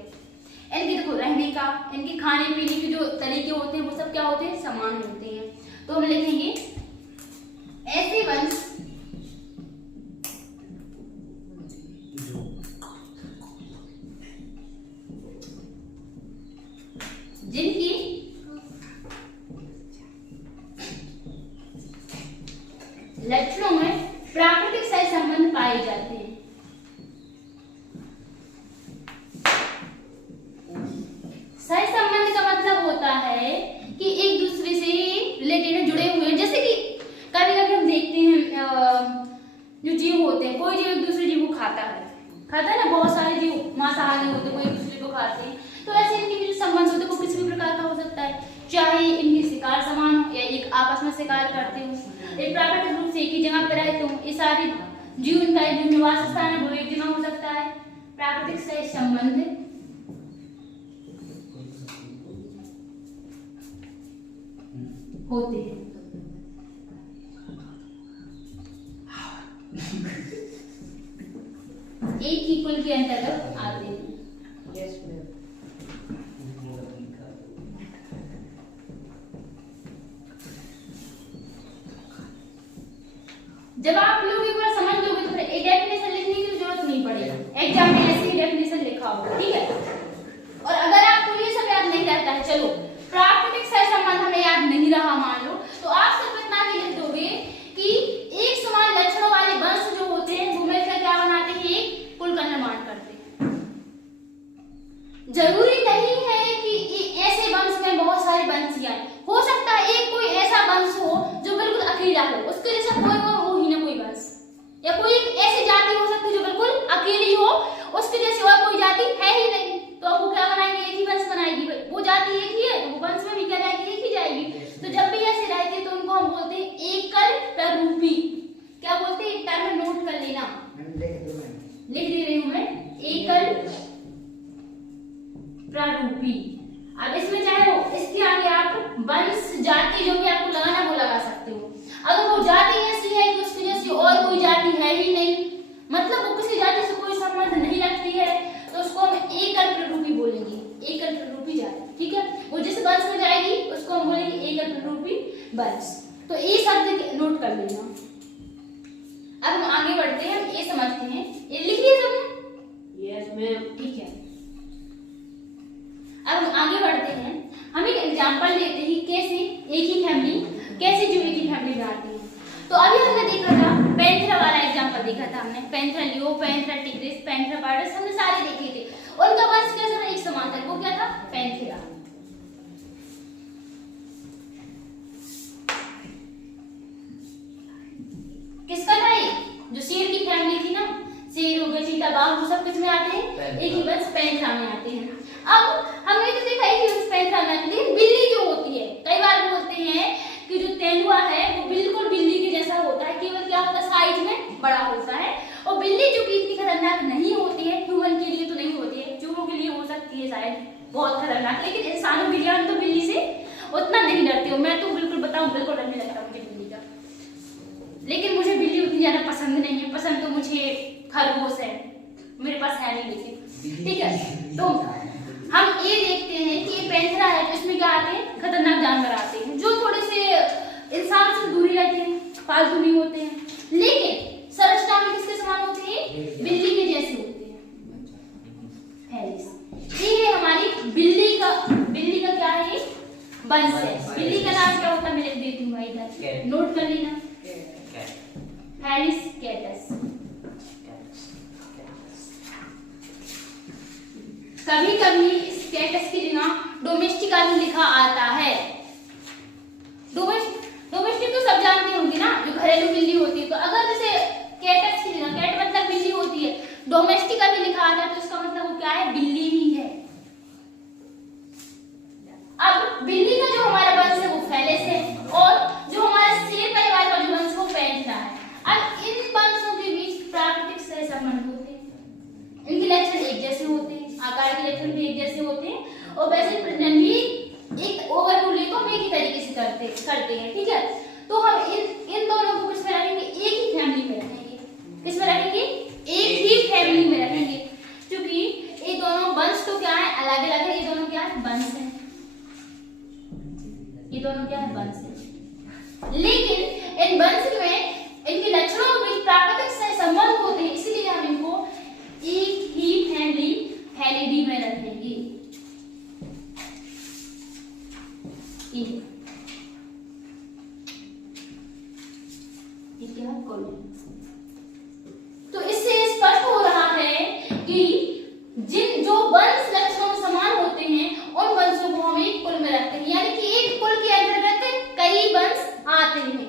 इनके देखो रहने का, इनके खाने पीने के जो तरीके होते हैं वो सब क्या होते हैं? समान होते हैं। तो हम लिखेंगे ऐसे वंश जिनकी लक्षणों में प्राकृतिक सहसंबंध पाए जाते हैं। सहसंबंध का मतलब होता है कि एक दूसरे से रिलेटेड जुड़े हुए हैं। जैसे कि कभी कभी हम देखते हैं जो जीव होते हैं, कोई जीव एक दूसरे जीव को खाता है ना, बहुत सारे जीव मांसाहारी होते हैं, वो एक दूसरे को खाते हैं। तो ऐसे इनके जो संबंध होते हैं वो किसी भी प्रकार का हो सकता है, चाहे इनके शिकार समान हो या एक आपस में शिकार करते हो, एक प्राकृतिक रूप से एक ही जगह पे रहते हो। ये सारे जीव इनका जो निवास स्थान है वो एक जगह हो सकता है। प्राकृतिक सहसंबंध होते हैं। एक ही कुल के अंतर्गत आते हैं। Yes ma'am. जब आप लोग एक बार समझ लोगे तो फिर एक डेफिनेशन लिखने की जरूरत नहीं पड़ेगी, एग्जाम में ऐसे ही डेफिनेशन लिखा होगा, ठीक है। और अगर आपको ये सब याद नहीं रहता है, चलो प्राकृतिक सहसंबंध हमें याद नहीं रहा मान लो, तो आप सिर्फ इतना ही लिख दोगे कि एक समान लक्षणों वाले वंश जो होते हैं वो मिलकर क्या बनाते हैं? एक कुल का निर्माण करते हैं। जरूरी नहीं है कि ऐसे वंश में बहुत सारे वंश आए, हो सकता है एक कोई ऐसा वंश हो जो बिल्कुल अकेला हो, उसके जैसा कोई और हो ही ना कोई वंश, या कोई एक ऐसी जाति हो सकती है जो बिल्कुल अकेली हो, उसके जैसी और कोई जाति है ही नहीं, तो अब वो क्या बनाएंगे? एक ही वंश बनाएगी। वो जाति एक ही है तो वो वंश में भी क्या जाएगी? एक ही जाएगी। तो जब भी ऐसे रहते तो उनको हम बोलते हैं एकल प्ररूपी। क्या बोलते हैं? एक टर्म में नोट कर लेना, लिख दे रही हूं मैं, एकल प्ररूपी। अब इसमें चाहे हो इसके आगे आप वंश जाति जो भी आपको लगाना वो लगा सकते हो। अगर वो जाति ऐसी है कि उसकी जैसी और कोई जाति है ही नहीं, मतलब वो किसी जाति से कोई संबंध नहीं रखती है, तो उसको हम एकल प्ररूपी बोलेंगे, एकल प्ररूपी जाति, ठीक है। वो जिस वंश में जाएगी उसको हम बोलेंगे एकल प्ररूपी वंश। तो ये शब्द नोट कर लेना। अब हम आगे बढ़ते हैं, हम ये समझते हैं, ये लिख लिया तुमने? Yes ma'am. ठीक है। अब हम आगे बढ़ते हैं, हम एक एग्जांपल लेते हैं कैसे एक ही फैमिली, कैसे जो एक ही फैमिली बनाती है। तो अभी हमने देखा था पैंथेरा वाला एग्जांपल देखा था हमने, Panthera leo, Panthera tigris, Panthera pardus, हमने सारे देखे थे। उनका वंश कैसा था? एक समान था। वो क्या था? पैंथेरा। किसका था ये? जो शेर की फैमिली थी ना, शेर हो गए, चीता, बाघ, वो सब किस में आते हैं? एक ही वंश पैंथेरा में आते हैं। अब हमने तो देखा एक ही वंश पैंथेरा में आती है। बिल्ली जो होती है, कई बार बोलते हैं कि जो तेंदुआ है वो बिल्कुल बिल्ली के जैसा होता है, केवल क्या होता है? साइज में बड़ा होता है। और बिल्ली जो कि इतनी खतरनाक नहीं होती है, ह्यूमन के लिए तो नहीं होती है, चूहों के लिए हो सकती है शायद बहुत खतरनाक, लेकिन इंसानों के लिए हम तो बिल्ली से उतना नहीं डरते हो। मैं तो बिल्कुल बताऊं, बिल्कुल डर नहीं लगता मुझे बिल्ली का, लेकिन मुझे बिल्ली उतनी ज्यादा पसंद नहीं है। पसंद तो मुझे खरगोश है, मेरे पास है नहीं, लेकिन ठीक है, तो हम ये देखते हैं कि ये पैंथरा है, तो इसमें क्या आते हैं, खतरनाक जानवर आते हैं जो थोड़े से इंसान से दूरी रहते हैं, पालतू नहीं होते हैं, लेकिन संरचना में किसके समान होते हैं, बिल्ली के जैसे होते हैं। हेलिस, ये है हमारी बिल्ली का क्या है, वंश है। बिल्ली का नाम क्या होता है, मैं लिख देती हूँ भाई इधर, नोट कर लेना, हेलिस कैटस। कभी कभी इस कैटस की जगह डोमेस्टिका भी लिखा आता है। डोमेस्टिक तो सब जानते होंगे ना, जो घरेलू बिल्ली होती है। तो अगर जैसे कैटस की जगह, कैट मतलब बिल्ली होती है, डोमेस्टिका भी लिखा आता है, तो इसका मतलब वो क्या है, बिल्ली ही है। अब बिल्ली का जो हमारा वंश है वो फेलिस है, और जो हमारा शेर परिवार का जो वंश है वो पैंथरा है। अब इन वंशों के बीच प्राकृतिक सहसंबंध होते हैं, इनके लक्षण एक जैसे होते हैं, आकार के लक्षण भी एक जैसे होते हैं, और वैसे प्रजनन भी एक ओवरव्यू ले तो हम एक ही तरीके से करते हैं। ठीक है, तो हम इन दोनों को किसमें रखेंगे, एक ही फैमिली में रखेंगे। किसमें रखेंगे, एक ही फैमिली में रखेंगे, क्योंकि ये दोनों वंश तो क्या है, अलग अलग है। ये दोनों क्या है, वंश है, ये दोनों क्या है, वंश है। लेकिन इन वंश में इनके लक्षणों के बीच प्राकृतिक सहसंबंध होते हैं, इसलिए हम इनको एक ही फैमिली फैलिडी में रखेंगे। ये क्या है, कॉलोनी। तो इससे स्पष्ट हो रहा है कि जो वंश लक्षणों में समान होते हैं, उन वंशों को हम एक कुल में रखते हैं, यानी कि एक कुल के अंतर्गत कई वंश आते हैं।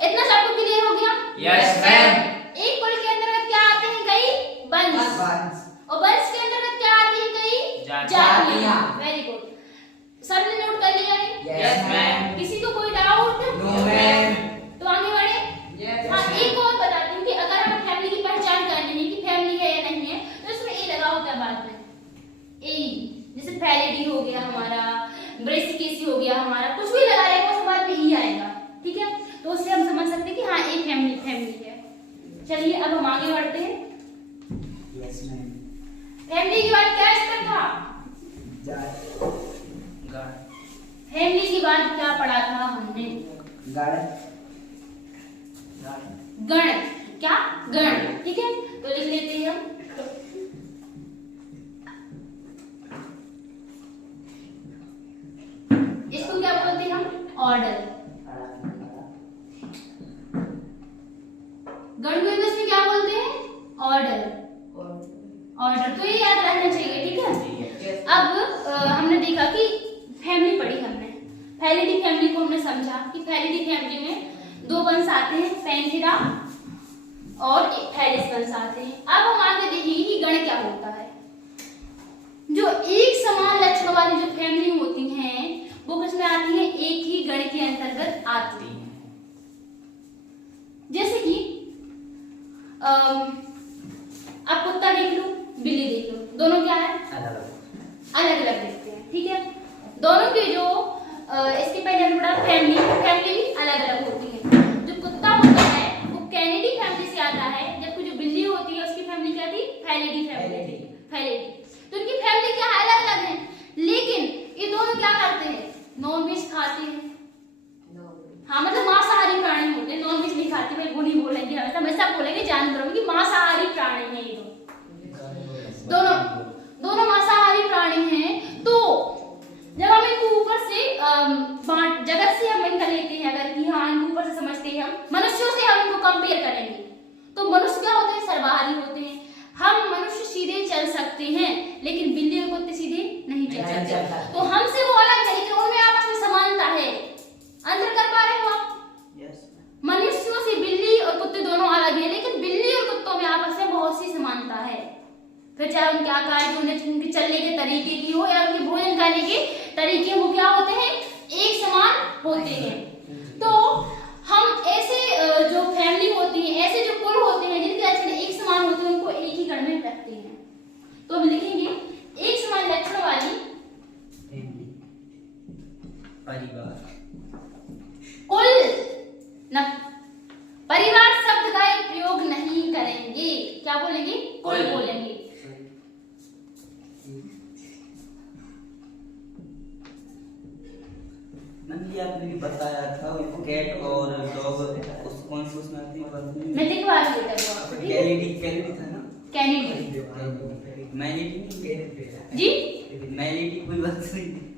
इतना सबको क्लियर हो गया? Yes ma'am. एक कुल के अंतर्गत क्या आते हैं, कई वंश, और वंश के अंतर्गत क्या आती है, कई जातियां। वेरी गुड, सबने नोट कर लिया है? Yes ma'am. किसी को कोई डाउट? No ma'am. तो आगे बढ़े। हाँ, एक और बताती हूँ कि अगर हमें फैमिली की पहचान करनी है कि फैमिली है या नहीं है, तो इसमें ए लगा होता है बाद में, ए, जैसे फैलिडी हो गया हमारा, ब्रेसिकेसी हो गया हमारा, कुछ भी लगा रहेगा उसके बाद में ई आएगा। ठीक है, तो उससे हम समझ सकते हैं कि हाँ एक फैमिली है। चलिए अब हम आगे बढ़ते हैं। Yes ma'am. फैमिली के बाद क्या स्टेप था, फैमिली के बाद क्या पढ़ा था हमने, गण। क्या, गण। ठीक है, तो लिख लेते हैं हम। इसको क्या बोलते हैं हम, ऑर्डर। गण को इंग्लिश में क्या बोलते हैं, ऑर्डर। ऑर्डर, तो ये याद रखना चाहिए। ठीक है, अब हमने देखा कि फैमिली पढ़ी हमने, फैलिडी फैमिली को हमने समझा कि फैलिडी फैमिली में दो वंश आते हैं, पैंथेरा और फेलिस वंश आते हैं। अब हम आगे देखेंगे कि गण क्या होता है। जो एक समान लक्षण वाली जो फैमिली होती हैं वो किसमें आती है, एक ही गण के अंतर्गत आती है। जैसे कि आप कुत्ता देख लो, बिल्ली देख लो, दोनों क्या है, अलग अलग दिखते हैं। ठीक है, दोनों के जो इसके पहले हमने पढ़ा फैमिली भी अलग अलग होती है। जो कुत्ता होता है वो कैनिडी फैमिली से आता है, जबकि जो बिल्ली होती है उसकी फैमिली क्या थी, फैलिडी फैमिली। तो इनकी फैमिली क्या है, अलग अलग है, लेकिन ये दोनों क्या करते हैं, नॉनवेज खाते हैं। हाँ, मतलब मांसाहारी प्राणी होते हैं, नॉनवेज नहीं खाते। मैं वो नहीं बोलेंगे, हमेशा बोलेंगे जानवरों में कि मांसाहारी प्राणी है ये दोनों मांसाहारी प्राणी हैं। तो जब हम इनको ऊपर से जगत से हम इनका लेते हैं, अगर कि हाँ इनको ऊपर से समझते हैं, हम मनुष्यों से हम इनको कंपेयर करेंगे, तो मनुष्य क्या होते हैं, सर्वाहारी होते हैं। हम मनुष्य सीधे चल सकते हैं, लेकिन बिल्ली और कुत्ते सीधे नहीं चल सकते। तो हमसे वो अलग है, लेकिन उनमें आपस में समानता है। अंतर कर पा रहे हो आप? मनुष्यों से बिल्ली और कुत्ते दोनों अलग हैं, लेकिन बिल्ली और कुत्तों में आपस में बहुत सी समानता है। फिर चाहे उनके आकार की, उनके चलने के तरीके की हो या उनके भोजन करने के तरीके, वो क्या होते हैं, एक समान होते हैं। तो हम ऐसे जो फैमिली होती है, ऐसे जो कुल होते हैं जिनके लक्षण एक समान होते हैं, उनको एक ही गण में रखते हैं। तो हम लिखेंगे एक समान लक्षण वाली परिवार। कुल न, परिवार शब्द का प्रयोग नहीं करेंगे, क्या बोलेंगे, कुल बोलेंगे। ये आपने बताया था कैट और डॉग उस कौन सी उसमें आती है? मैं दिखवा रही हूँ। कैनेडी था ना? कैनेडी जी मैलिडी कोई बात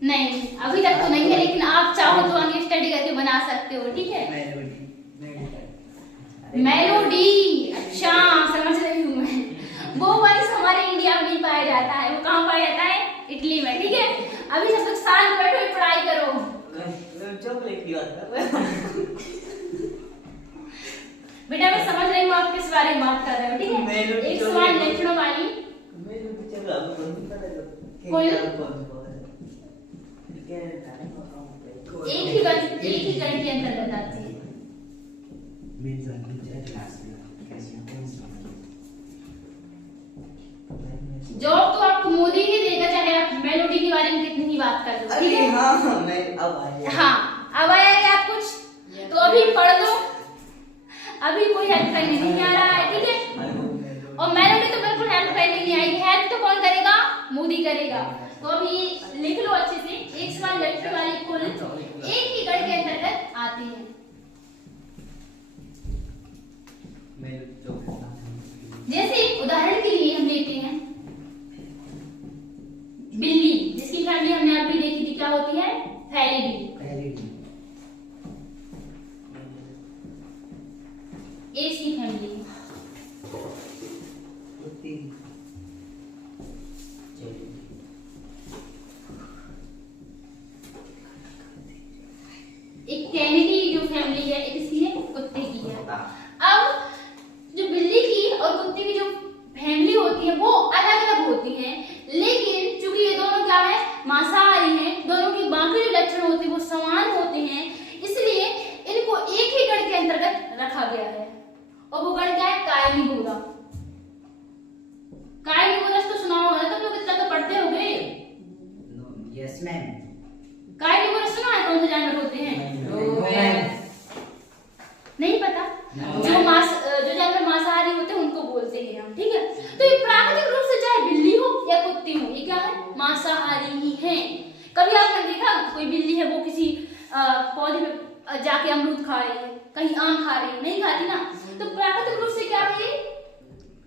नहीं, अभी तक तो नहीं है, लेकिन आप चाहो तो आगे स्टडी करके बना सकते हो, ठीक है। मेलोडी, अच्छा समझ रही हूँ मैं। वो वर्ड्स हमारे इंडिया में नहीं पाया जाता है, वो कहाँ पाया जाता है? इटली में, ठीक है। अभी सब लोग शांत बैठो और पढ़ाई करो। चॉकलेट की बात कर रहे हो। बेटा मैं समझ रही हूँ आप किस बारे में बात कर रहे हो, ठीक है। एक समान लक्षणों वाली कोई एक ही गण के अंतर्गत आती है। जॉब तो आपको मोदी ही देगा, चाहे आप मेलोडी के बारे में कितनी ही बात कर लो, ठीक है। हाँ मैं अब आया। हाँ अब आया है आप कुछ, तो अभी पढ़ लो, अभी कोई हेल्प करने नहीं आ रहा है, ठीक है। और मेलोडी तो बिल्कुल हेल्प करने नहीं आएगी, हेल्प तो कौन करेगा? मोदी करेगा। तो अभी लिख लो अच्छे से, एक समान लक्षण वाली कुल एक ही गण के अंतर्गत आती है। जैसे उदाहरण के लिए हम लेते हैं बिल्ली, जिसकी फैमिली हमने अभी देखी थी, क्या होती है? फैलिडी। एक ही फैमिली है। एक कैनेडी जो फैमिली है, एक इसकी है कुत्ते की है। अब जो बिल्ली की और कुत्ते की जो फैमिली होती है वो अलग अलग होती है, लेकिन चूंकि ये दोनों क्या है? मांसाहारी हैं, दोनों की बाकी जो लक्षण होते हैं वो समान होते हैं, इसलिए इनको एक ही गण के अंतर्गत रखा गया है। और वो गण क्या है? कार्निवोरा। कार्निवोरस तो सुना होगा ना तुम लोग, इतना तो पढ़ते होगे। Yes ma'am. कार्निवोरस सुना है? कौन से जानवर होते हैं? नहीं पता? जो जानवर मांसाहारी होते हैं उनको बोलते हैं हम, ठीक है। तो ये प्राकृतिक रूप से चाहे बिल्ली हो या कुत्ती हो, ये क्या है? मांसाहारी ही है। कभी आपने देखा कोई बिल्ली है वो किसी पौधे में जाके अमरूद खा रही है, कहीं आम खा रही है? नहीं खाती ना। तो प्राकृतिक रूप से क्या है?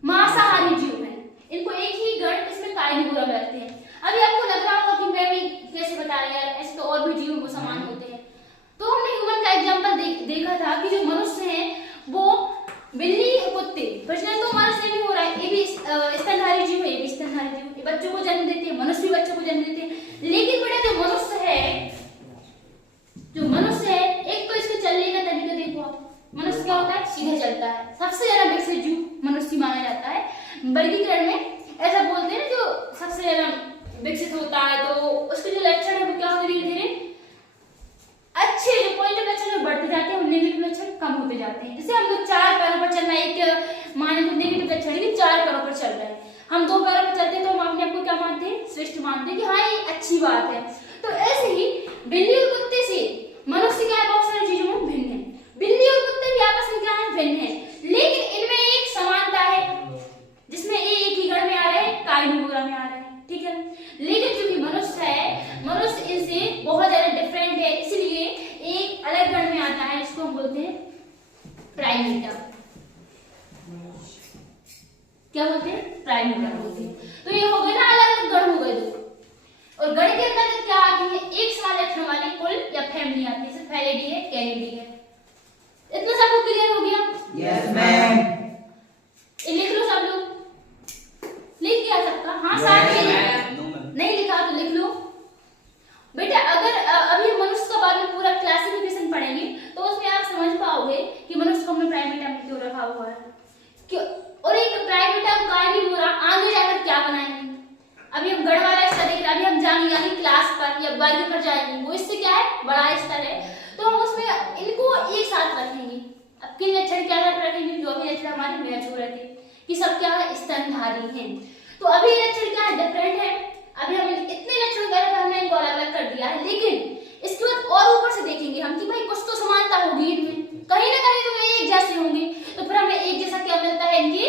मांसाहारी जीव है। इनको एक ही गण इसमें कार्निवोरा में रखते हैं। अभी आपको लग रहा होगा कि मैं भी कैसे बता रही यार, ऐसे तो और भी जीवों को समान होते हैं। तो हमने ह्यूमन का एग्जांपल देखा था कि जो मनुष्य हैं वो बिल्ली और कुत्ते, प्रजनन तो हमारे से भी हो रहा है, ये भी स्तनधारी जीव है, ये भी स्तनधारी जीव, ये बच्चों को जन्म देते हैं, मनुष्य भी बच्चों को जन्म देते हैं। लेकिन बेटा जो मनुष्य है, एक तो इसके चलने का तरीका देखो आप। मनुष्य क्या होता है? सीधे चलता है। सबसे ज्यादा विकसित जीव मनुष्य माना जाता है। वर्गीकरण में ऐसा बोलते हैं ना, जो सबसे ज्यादा विकसित होता है तो उसके जो लक्षण है वो क्या होते हैं? धीरे धीरे अच्छे जो पॉजिटिव लक्षण है बढ़ते जाते हैं और नेगेटिव लक्षण कम होते जाते हैं। जैसे हम लोग 4 पैरों पर चलना, एक माने तो नेगेटिव लक्षण है कि 4 पैरों पर चल रहे हैं। हम 2 पैरों पर चलते हैं तो हम अपने आप को क्या मानते हैं? श्रेष्ठ मानते हैं कि हाँ ये अच्छी बात है। तो ऐसे ही बिल्ली और कुत्ते से मनुष्य क्या है? बहुत सारी चीजों में भिन्न है। बिल्ली और कुत्ते भी आपस में क्या है? भिन्न है, लेकिन इनमें एक समानता है जिसमें ये एक ही गण में आ रहे हैं, कार्निवोरा में आ रहे हैं, ठीक है। लेकिन चूंकि मनुष्य है, मनुष्य इनसे बहुत ज्यादा डिफरेंट है, इसलिए एक अलग गण में आता है, इसको हम बोलते हैं प्राइमेटा। क्या बोलते हैं? प्राइमेटा बोलते हैं। तो ये हो गए ना अलग अलग गण हो गए दो। और गण के अंदर क्या आती है? एक समान लक्षण वाली कुल या फैमिली आती है, जैसे फैलिडी है, कैनिडी है। इतना सबको क्लियर हो गया? Yes ma'am. लिख लो सब लोग, लिख गया सबका? हाँ साथ में नहीं लिखा तो लिख लो बेटा। अगर अभी हम मनुष्य का बाद में पूरा क्लासिफिकेशन पढ़ेंगे तो उसमें आप समझ पाओगे कि मनुष्य को हमने प्राइमेटा में क्यों रखा हुआ है, क्यों। और एक प्राइमेटा कार्निवोरा आगे जाकर क्या बनाएंगे? अभी हम गढ़ वाला स्तर देख रहे हैं, अभी हम जाएंगे क्लास पर या वर्ग पर जाएंगे, वो इससे क्या है? बड़ा स्तर है। तो हम उसमें इनको एक साथ रखेंगे। अब किन लक्षण क्या रखेंगे? जो अभी लक्षण हमारे मैच हो रहे थे कि सब क्या है? स्तनधारी हैं। तो अभी लक्षण क्या है? डिफरेंट है। अभी हम इतने लक्षण कर हमने इनको अलग अलग कर दिया है, लेकिन इसके बाद और ऊपर से देखेंगे हम कि भाई कुछ तो समानता होगी इनमें, कहीं ना कहीं तो ये एक जैसे होंगे। तो फिर हमें एक जैसा क्या मिलता है? इनकी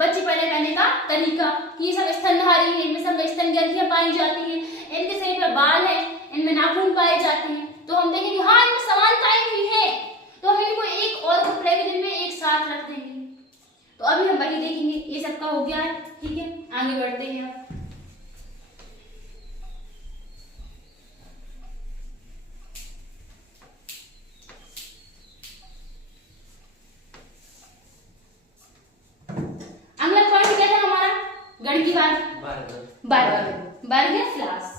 बच्चे पैदा करने का तरीका, कि ये सब स्तनधारी है, इनमें सब स्तन ग्रंथियां पाई जाती हैं, इनके शरीर पर बाल है, इनमें नाखून पाए जाते हैं। तो हम देखेंगे हाँ इनमें समानताएं भी हैं, तो हम इनको एक और कैटेगरी में एक साथ रख देंगे। तो अभी हम वही देखेंगे, ये सबका हो गया है, ठीक है, आगे बढ़ते हैं अब। अगला पॉइंट क्या था हमारा, गण की बात, वर्ग क्लास।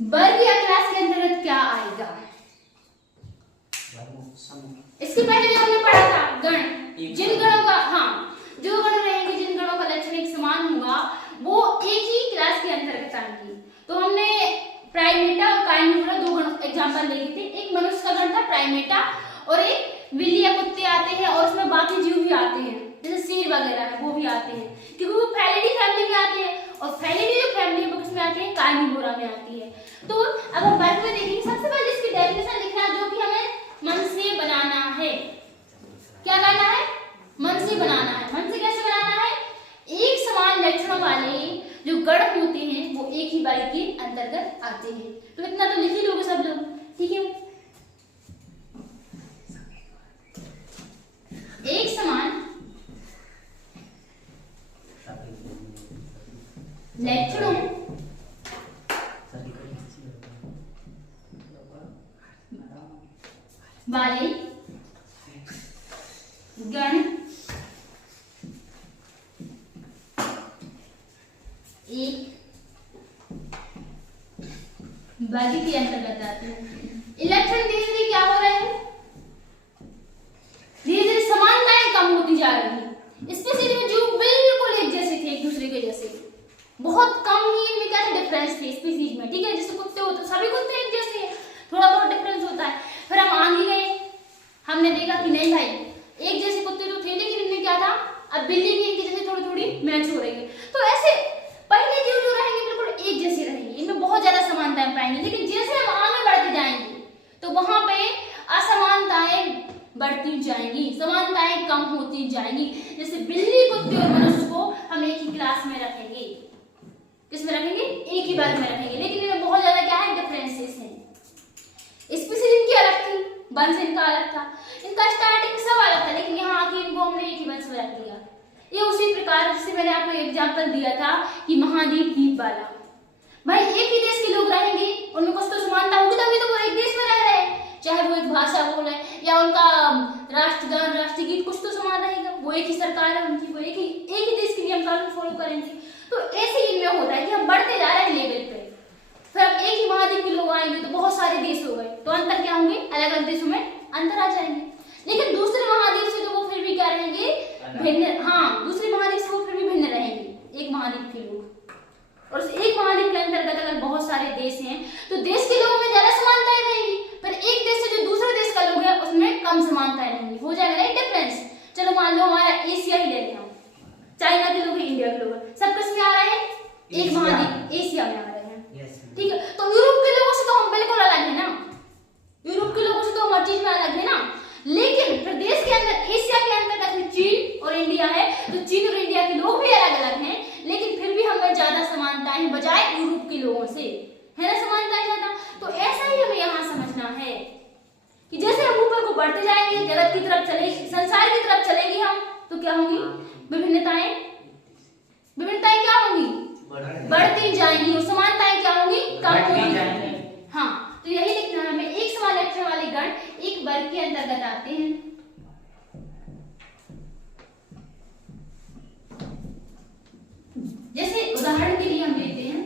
वर्ग या क्लास के अंतर्गत क्या आएगा, इसके पहले जो हमने पढ़ा था गण, जिन गणों का, हाँ, जो गण रहेंगे जिन गणों का लक्षण एक समान होगा वो एक ही क्लास के अंतर्गत आएंगे। तो हमने प्राइमेटा और काइनिवोरा दो गण एग्जांपल देखे थे, एक मनुष्य का गण था प्राइमेटा और एक बिल्ली या कुत्ते आते हैं और उसमें बाकी जीव भी आते हैं, जैसे शेर वगैरह है वो भी आते हैं, क्योंकि वो फैलिडी फैमिली में आते हैं, और फैलिडी जो फैमिली है वो किसमें आती है, कार्निवोरा में आती है। तो अब हम वर्ग में देखेंगे, सबसे पहले इसकी डेफिनेशन लिखना है जो कि हमें मन से बनाना है। क्या करना है, मन से बनाना है। मन से कैसे बनाना है, एक समान लक्षणों वाले जो गण होते हैं वो एक ही वर्ग के अंतर्गत आते हैं। तो इतना तो लिख ही लोगे सब लोग, ठीक है। एक समान लक्षणों वाले गण एक वर्ग के अंतर्गत आते हैं। लक्षण धीरे धीरे क्या हो रहे हैं, धीरे धीरे समानताएं कम होती जा रही है। स्पेशली में जो बिल्कुल एक जैसे थे, एक दूसरे के जैसे, बहुत कम ही इनमें क्या डिफरेंस थे स्पीसीज में, ठीक है। जैसे कुत्ते होते, सभी कुत्ते एक जैसे हैं, थोड़ा बहुत डिफरेंस होता है। फिर हम आगे गए, हमने देखा कि नहीं भाई एक जैसे कुत्ते तो थे, लेकिन इनमें क्या था, अब बिल्ली भी एक जैसे थोड़ी थोड़ी मैच हो रही है। तो ऐसे पहले जीव जो रहेंगे बिल्कुल एक जैसे रहेंगे, इनमें बहुत ज्यादा समानताएं पाएंगे, लेकिन जैसे हम आगे बढ़ते जाएंगे तो वहां पे असमानताएं बढ़ती जाएंगी, समानताएं कम होती जाएंगी। जैसे बिल्ली, कुत्ते और मनुष्य को हम एक ही क्लास में रखेंगे, किस में रखेंगे, एक ही वर्ग में रखेंगे, लेकिन इनमें बहुत ज्यादा क्या है, डिफरेंसेस हैं। स्पीशीज इनकी अलग थी, वंश इनका अलग था, इनका स्टार्टिंग सब अलग था, लेकिन यहाँ आके इनको हमने एक ही वंश में रख दिया। ये उसी प्रकार जैसे मैंने आपको एग्जांपल दिया था कि महाद्वीप द्वीप वाला, भाई एक ही देश के लोग रहेंगे, उनमें कुछ तो समानता होगी तभी तो वो एक देश में रह रहे हैं, चाहे वो एक भाषा बोले या उनका राष्ट्रगान राष्ट्रगीत कुछ तो समान रहेगा, वो एक ही सरकार है उनकी, वो एक ही देश के नियम कानून फॉलो करेंगे। तो ऐसे ही इनमें होता है कि हम बढ़ते जा रहे हैं लेवल पे, फिर अब एक ही महाद्वीप के लोग आएंगे तो बहुत सारे देश हो गए, तो अंतर क्या होंगे, अलग अलग देशों में अंतर आ जाएंगे। लेकिन दूसरे महाद्वीप से तो वो फिर भी क्या रहेंगे, भिन्न, हाँ, दूसरे महाद्वीप से वो फिर भी भिन्न रहेंगे, एक महाद्वीप के लोग। और उस एक महाद्वीप के अंतर्गत अगर बहुत सारे देश हैं तो देश के लोगों में ज्यादा समानताएं रहेंगी, पर एक देश से जो दूसरे देश का लोग है उसमें कम समानताएं रहेंगी, हो जाएगा ना डिफरेंस। चलो मान लो हमारा एशिया ही ले लें हम, चाइना के लोग, इंडिया के लोग, सब किस में आ रहे हैं, एक महाद्वीप एशिया में आ रहे हैं, ठीक है। तो यूरोप के लोगों से तो हम बिल्कुल अलग है ना, यूरोप के लोगों से तो हर चीज में अलग है ना, लेकिन प्रदेश के अंदर एशिया के अंतर्गत में चीन और इंडिया है, तो चीन और इंडिया के लोग भी अलग अलग हैं, लेकिन फिर भी हमें ज्यादा समानताएं बजाय यूरोप के लोगों से, है ना, समानताएं ज्यादा। तो ऐसा ही हमें यहाँ समझना है कि जैसे हम ऊपर को बढ़ते जाएंगे, जगत की तरफ चले, संसार की तरफ चलेंगे हम, तो क्या होंगी, विभिन्नताएं क्या होंगी, बढ़ती जाएंगी, और समानताएं क्या होंगी, कम होती जाएंगी। हाँ, तो यही लिखना है हमें, एक समान लक्षण वाले गण एक वर्ग के अंतर्गत आते हैं। जैसे उदाहरण के लिए हम लेते हैं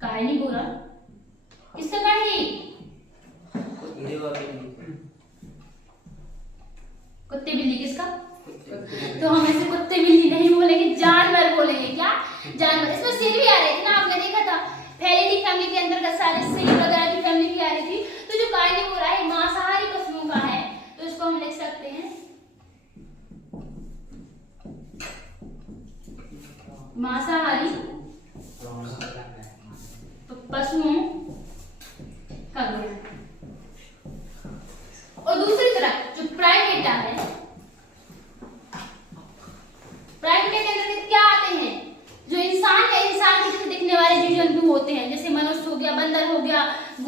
कार्निवोरा, किसका गण है, कुत्ते बिल्ली, किसका, तो हम ऐसे कुत्ते बिल्ली नहीं बोलेंगे, जानवर बोलेंगे। क्या, जानवर। इसमें शेर भी आ रहे थे ना, आपने देखा था, फैलिडी फैमिली के अंतर्गत सारे शेर वगैरह की फैमिली भी आ रही थी। तो जो कार्निवोरा है, मांसाहारी पशुओं का है, तो इसको हम लिख सकते हैं मांसाहारी पशुओं का गण।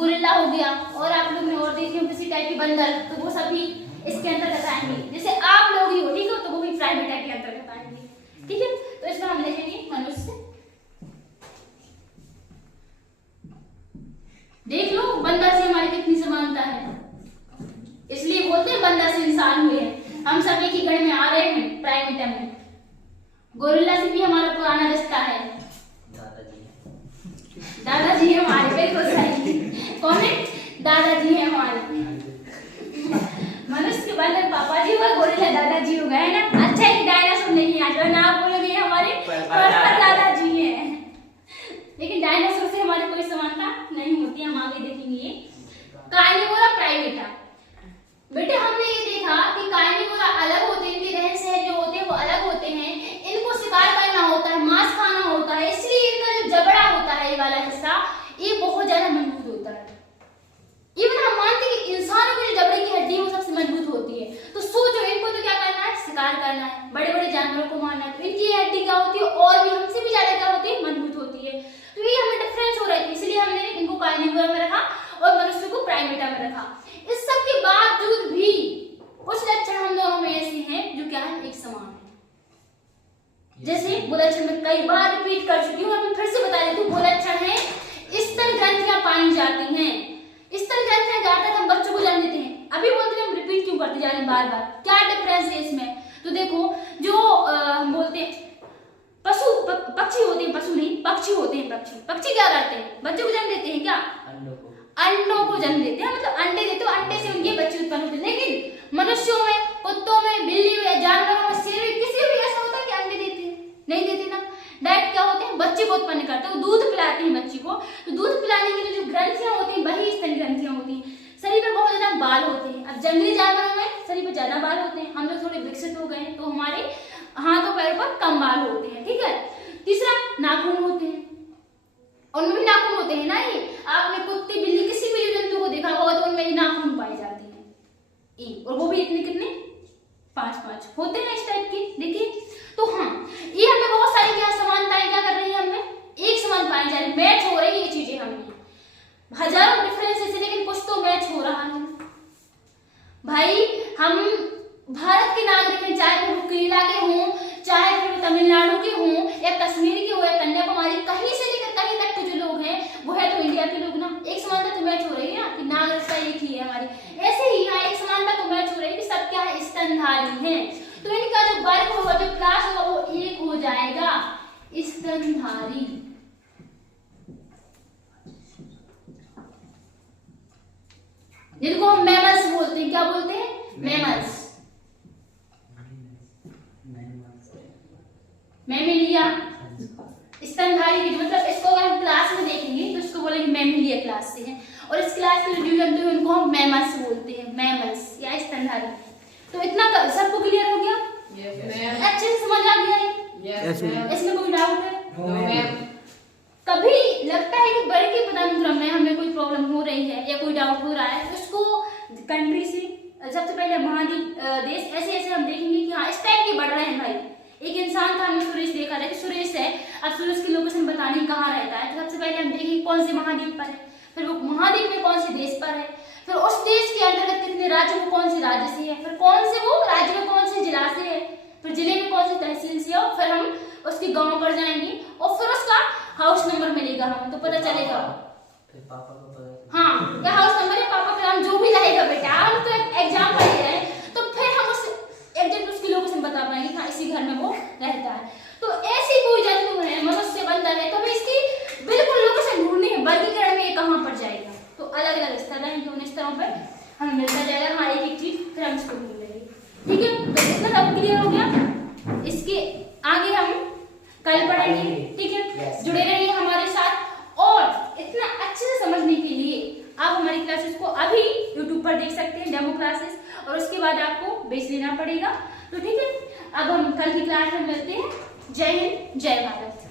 गोरिल्ला हो गया, और आप लोग ने और देखे हो किसी टाइप के बंदर, तो वो सभी इसके अंतर्गत आएंगे। जैसे आप लोग ही हो, ठीक है, तो वो भी प्राइमेटा के अंतर्गत आएंगे, ठीक है। तो इसमें हम देखेंगे मनुष्य। देख लो बंदर से हमारी कितनी समानता है, इसलिए बोलते हैं बंदर से इंसान हुए हैं। हम सब एक ही गण में आ रहे हैं, प्राइमेटा में। गोरिल्ला से भी हमारा पुराना रिश्ता है, दादाजी है हमारे, बिल्कुल सही। कौन है? दादाजी है हमारे। मनुष्य के बाद पापा जी हुआ, गोरिल्ला दादाजी हो गए ना। अच्छा है कि डायनासोर नहीं आ, जो ना बोलोगे हमारे दादाजी हैं। लेकिन डायनासोर से हमारी कोई समानता नहीं होती, हम आगे देखेंगे। Carnivora Primata. बेटे हमने ये देखा कि कार्निवोरा अलग होते हैं, इनके रहन सहन जो होते हैं वो अलग होते हैं। इनको शिकार करना होता है, मांस खाना होता है, इसलिए इनका जो जबड़ा होता है, ये वाला हिस्सा, ये बहुत ज्यादा मजबूत होता है। इवन हम मानते हैं कि इंसानों की जो जबड़े की हड्डी है वो सबसे मजबूत होती है। तो सोचो इनको तो क्या करना है, शिकार करना है, बड़े बड़े जानवरों को मारना है, तो इनकी हड्डी क्या होती है, और भी हमसे भी ज्यादा क्या होती है, मजबूत होती है। तो ये हमें डिफरेंस हो रहा है, इसलिए हमने इनको कार्निवोरा में रखा और मनुष्य को प्राइमेटा में रखा। इस सब के बावजूद भी कुछ लक्षण हम दोनों में ऐसे हैं जो क्या है, एक समान है। जैसे वो लक्षण मैं कई बार रिपीट कर चुकी हूँ, मैं फिर से बता देती हूँ। वो लक्षण है स्तन ग्रंथियां पाई जाती हैं। स्तन ग्रंथियां जहाँ तक हम बच्चों को जन्म देते हैं, अभी बोलते हैं हम रिपीट क्यों करते जा रहे हैं बार बार, क्या डिफरेंस है इसमें। तो देखो जो हम बोलते हैं पशु पक्षी होते हैं, पशु नहीं पक्षी होते हैं, पक्षी क्या करते हैं, बच्चों को जन्म देते हैं, क्या अंडों को जन्म देते हैं, मतलब अंडे देते हैं, अंडे से उनके बच्चे उत्पन्न होते हैं। लेकिन मनुष्यों में, कुत्तों में, बिल्ली में, जानवरों में, शेर में, किसी भी ऐसा होता है कि अंडे देते हैं? नहीं देते ना। डायरेक्ट क्या होते हैं, बच्चे को उत्पन्न करते हैं, वो दूध पिलाते हैं बच्चे को। तो दूध पिलाने के लिए जो ग्रंथियां होती हैं वही स्तन ग्रंथियां होती हैं। शरीर पर बहुत ज्यादा बाल होते हैं। अब जंगली जानवरों में शरीर पर ज्यादा बाल होते हैं, हम लोग थोड़े विकसित हो गए हैं तो हमारे हाथों पैरों पर कम बाल होते हैं, ठीक है। तीसरा, नाखून होते हैं, उनमें भी नाखून होते हैं ना। ये आपने कुत्ते, बिल्ली, किसी भी जंतु को देखा होगा तो उनमें नाखून पाए जाते हैं, और वो भी इतने कितने, 5 होते हैं इस टाइप के, देखिए। तो हाँ, ये हमें बहुत सारी क्या समानताएं क्या कर रही है, हमें एक समान पाई जा रही, मैच हो रही है ये चीजें हमें। हजारों डिफरेंसेस है लेकिन कुछ तो मैच हो रहा है भाई। हम भारत के नागरिक हैं, चाहे फिर केरला के हों, चाहे फिर तमिलनाडु के हों, या कश्मीर के हो, या कन्याकुमारी, कहीं से लेकर कहीं तक के जो लोग हैं वो है तो इंडिया के लोग ना। एक समानता तो मैच हो रही है ना कि नागरिकता एक ही है हमारी। ऐसे ही यहाँ एक समानता तो मैच हो रही है कि सब क्या है, स्तनधारी हैं। तो इनका जो वर्ग होगा, जो क्लास होगा वो एक हो जाएगा, स्तनधारी। जिनको हम मैमल्स बोलते हैं, क्या बोलते हैं, मैमल्स। मैमिलिया, स्तनधारी की, मतलब इसको अगर हम क्लास में देखेंगे तो इसको बोलेंगे मैमिलिया क्लास से है, और इस क्लास के जो जीव जंतु हैं उनको हम मैमल्स बोलते हैं, मैमल्स या स्तनधारी। तो इतना सबको क्लियर हो गया? अच्छे से समझ आ गया है? इसमें कोई डाउट है? कभी लगता है कि बड़े के पदानुक्रम में हमें कोई प्रॉब्लम हो रही है या कोई डाउट हो रहा है, तो उसको कंट्री से सबसे पहले महाद्वीप देश ऐसे ऐसे हम देखेंगे कि हाँ इस टाइप के बढ़ रहे हैं भाई। एक इंसान था, हमने सुरेश देखा था कि सुरेश है, अब सुरेश की लोकेशन बताने कहाँ रहता है, तो सबसे पहले हम देखेंगे कौन से महाद्वीप पर है, फिर वो महाद्वीप में कौन से देश पर है, फिर उस देश के अंतर्गत कितने राज्य, वो कौन से राज्य से है, फिर कौन से वो राज्य में कौन से जिला से है, फिर जिले में कौन सी तहसील से है, और फिर हम उसके गांव पर जाएंगे और फिर उसका हाउस नंबर मिलेगा हमें, तो पता चलेगा। हाँ, क्या हाउस नंबर है, पापा का नाम, जो भी रहेगा बेटा, हम तो एग्जाम पढ़ रहे हैं, तो फिर हम उस एग्जैक्ट उसकी लोकेशन बता पाएंगे, हाँ इसी घर में वो रहता है। तो ऐसी कोई जंतु है, मनुष्य बंदर है, तो हमें इसकी बिल्कुल लोकेशन ढूंढनी है, वर्गीकरण में ये कहाँ पर जाएगा। तो अलग अलग स्तर रहेंगे, उन स्तरों पर हमें मिलता जाएगा हाँ एक एक चीज, फिर हम इसको ढूंढ लेंगे, ठीक है। तो इतना सब क्लियर हो गया, इसके आगे हम कल पढ़ेंगे, ठीक है। जुड़े रहिए हमारे साथ, और इतना अच्छे से समझने के लिए आप हमारी क्लासेस को अभी YouTube पर देख सकते हैं, डेमो क्लासेस, और उसके बाद आपको बेच लेना पड़ेगा, तो ठीक है। अब हम कल की क्लास में मिलते हैं। जय हिंद, जय भारत।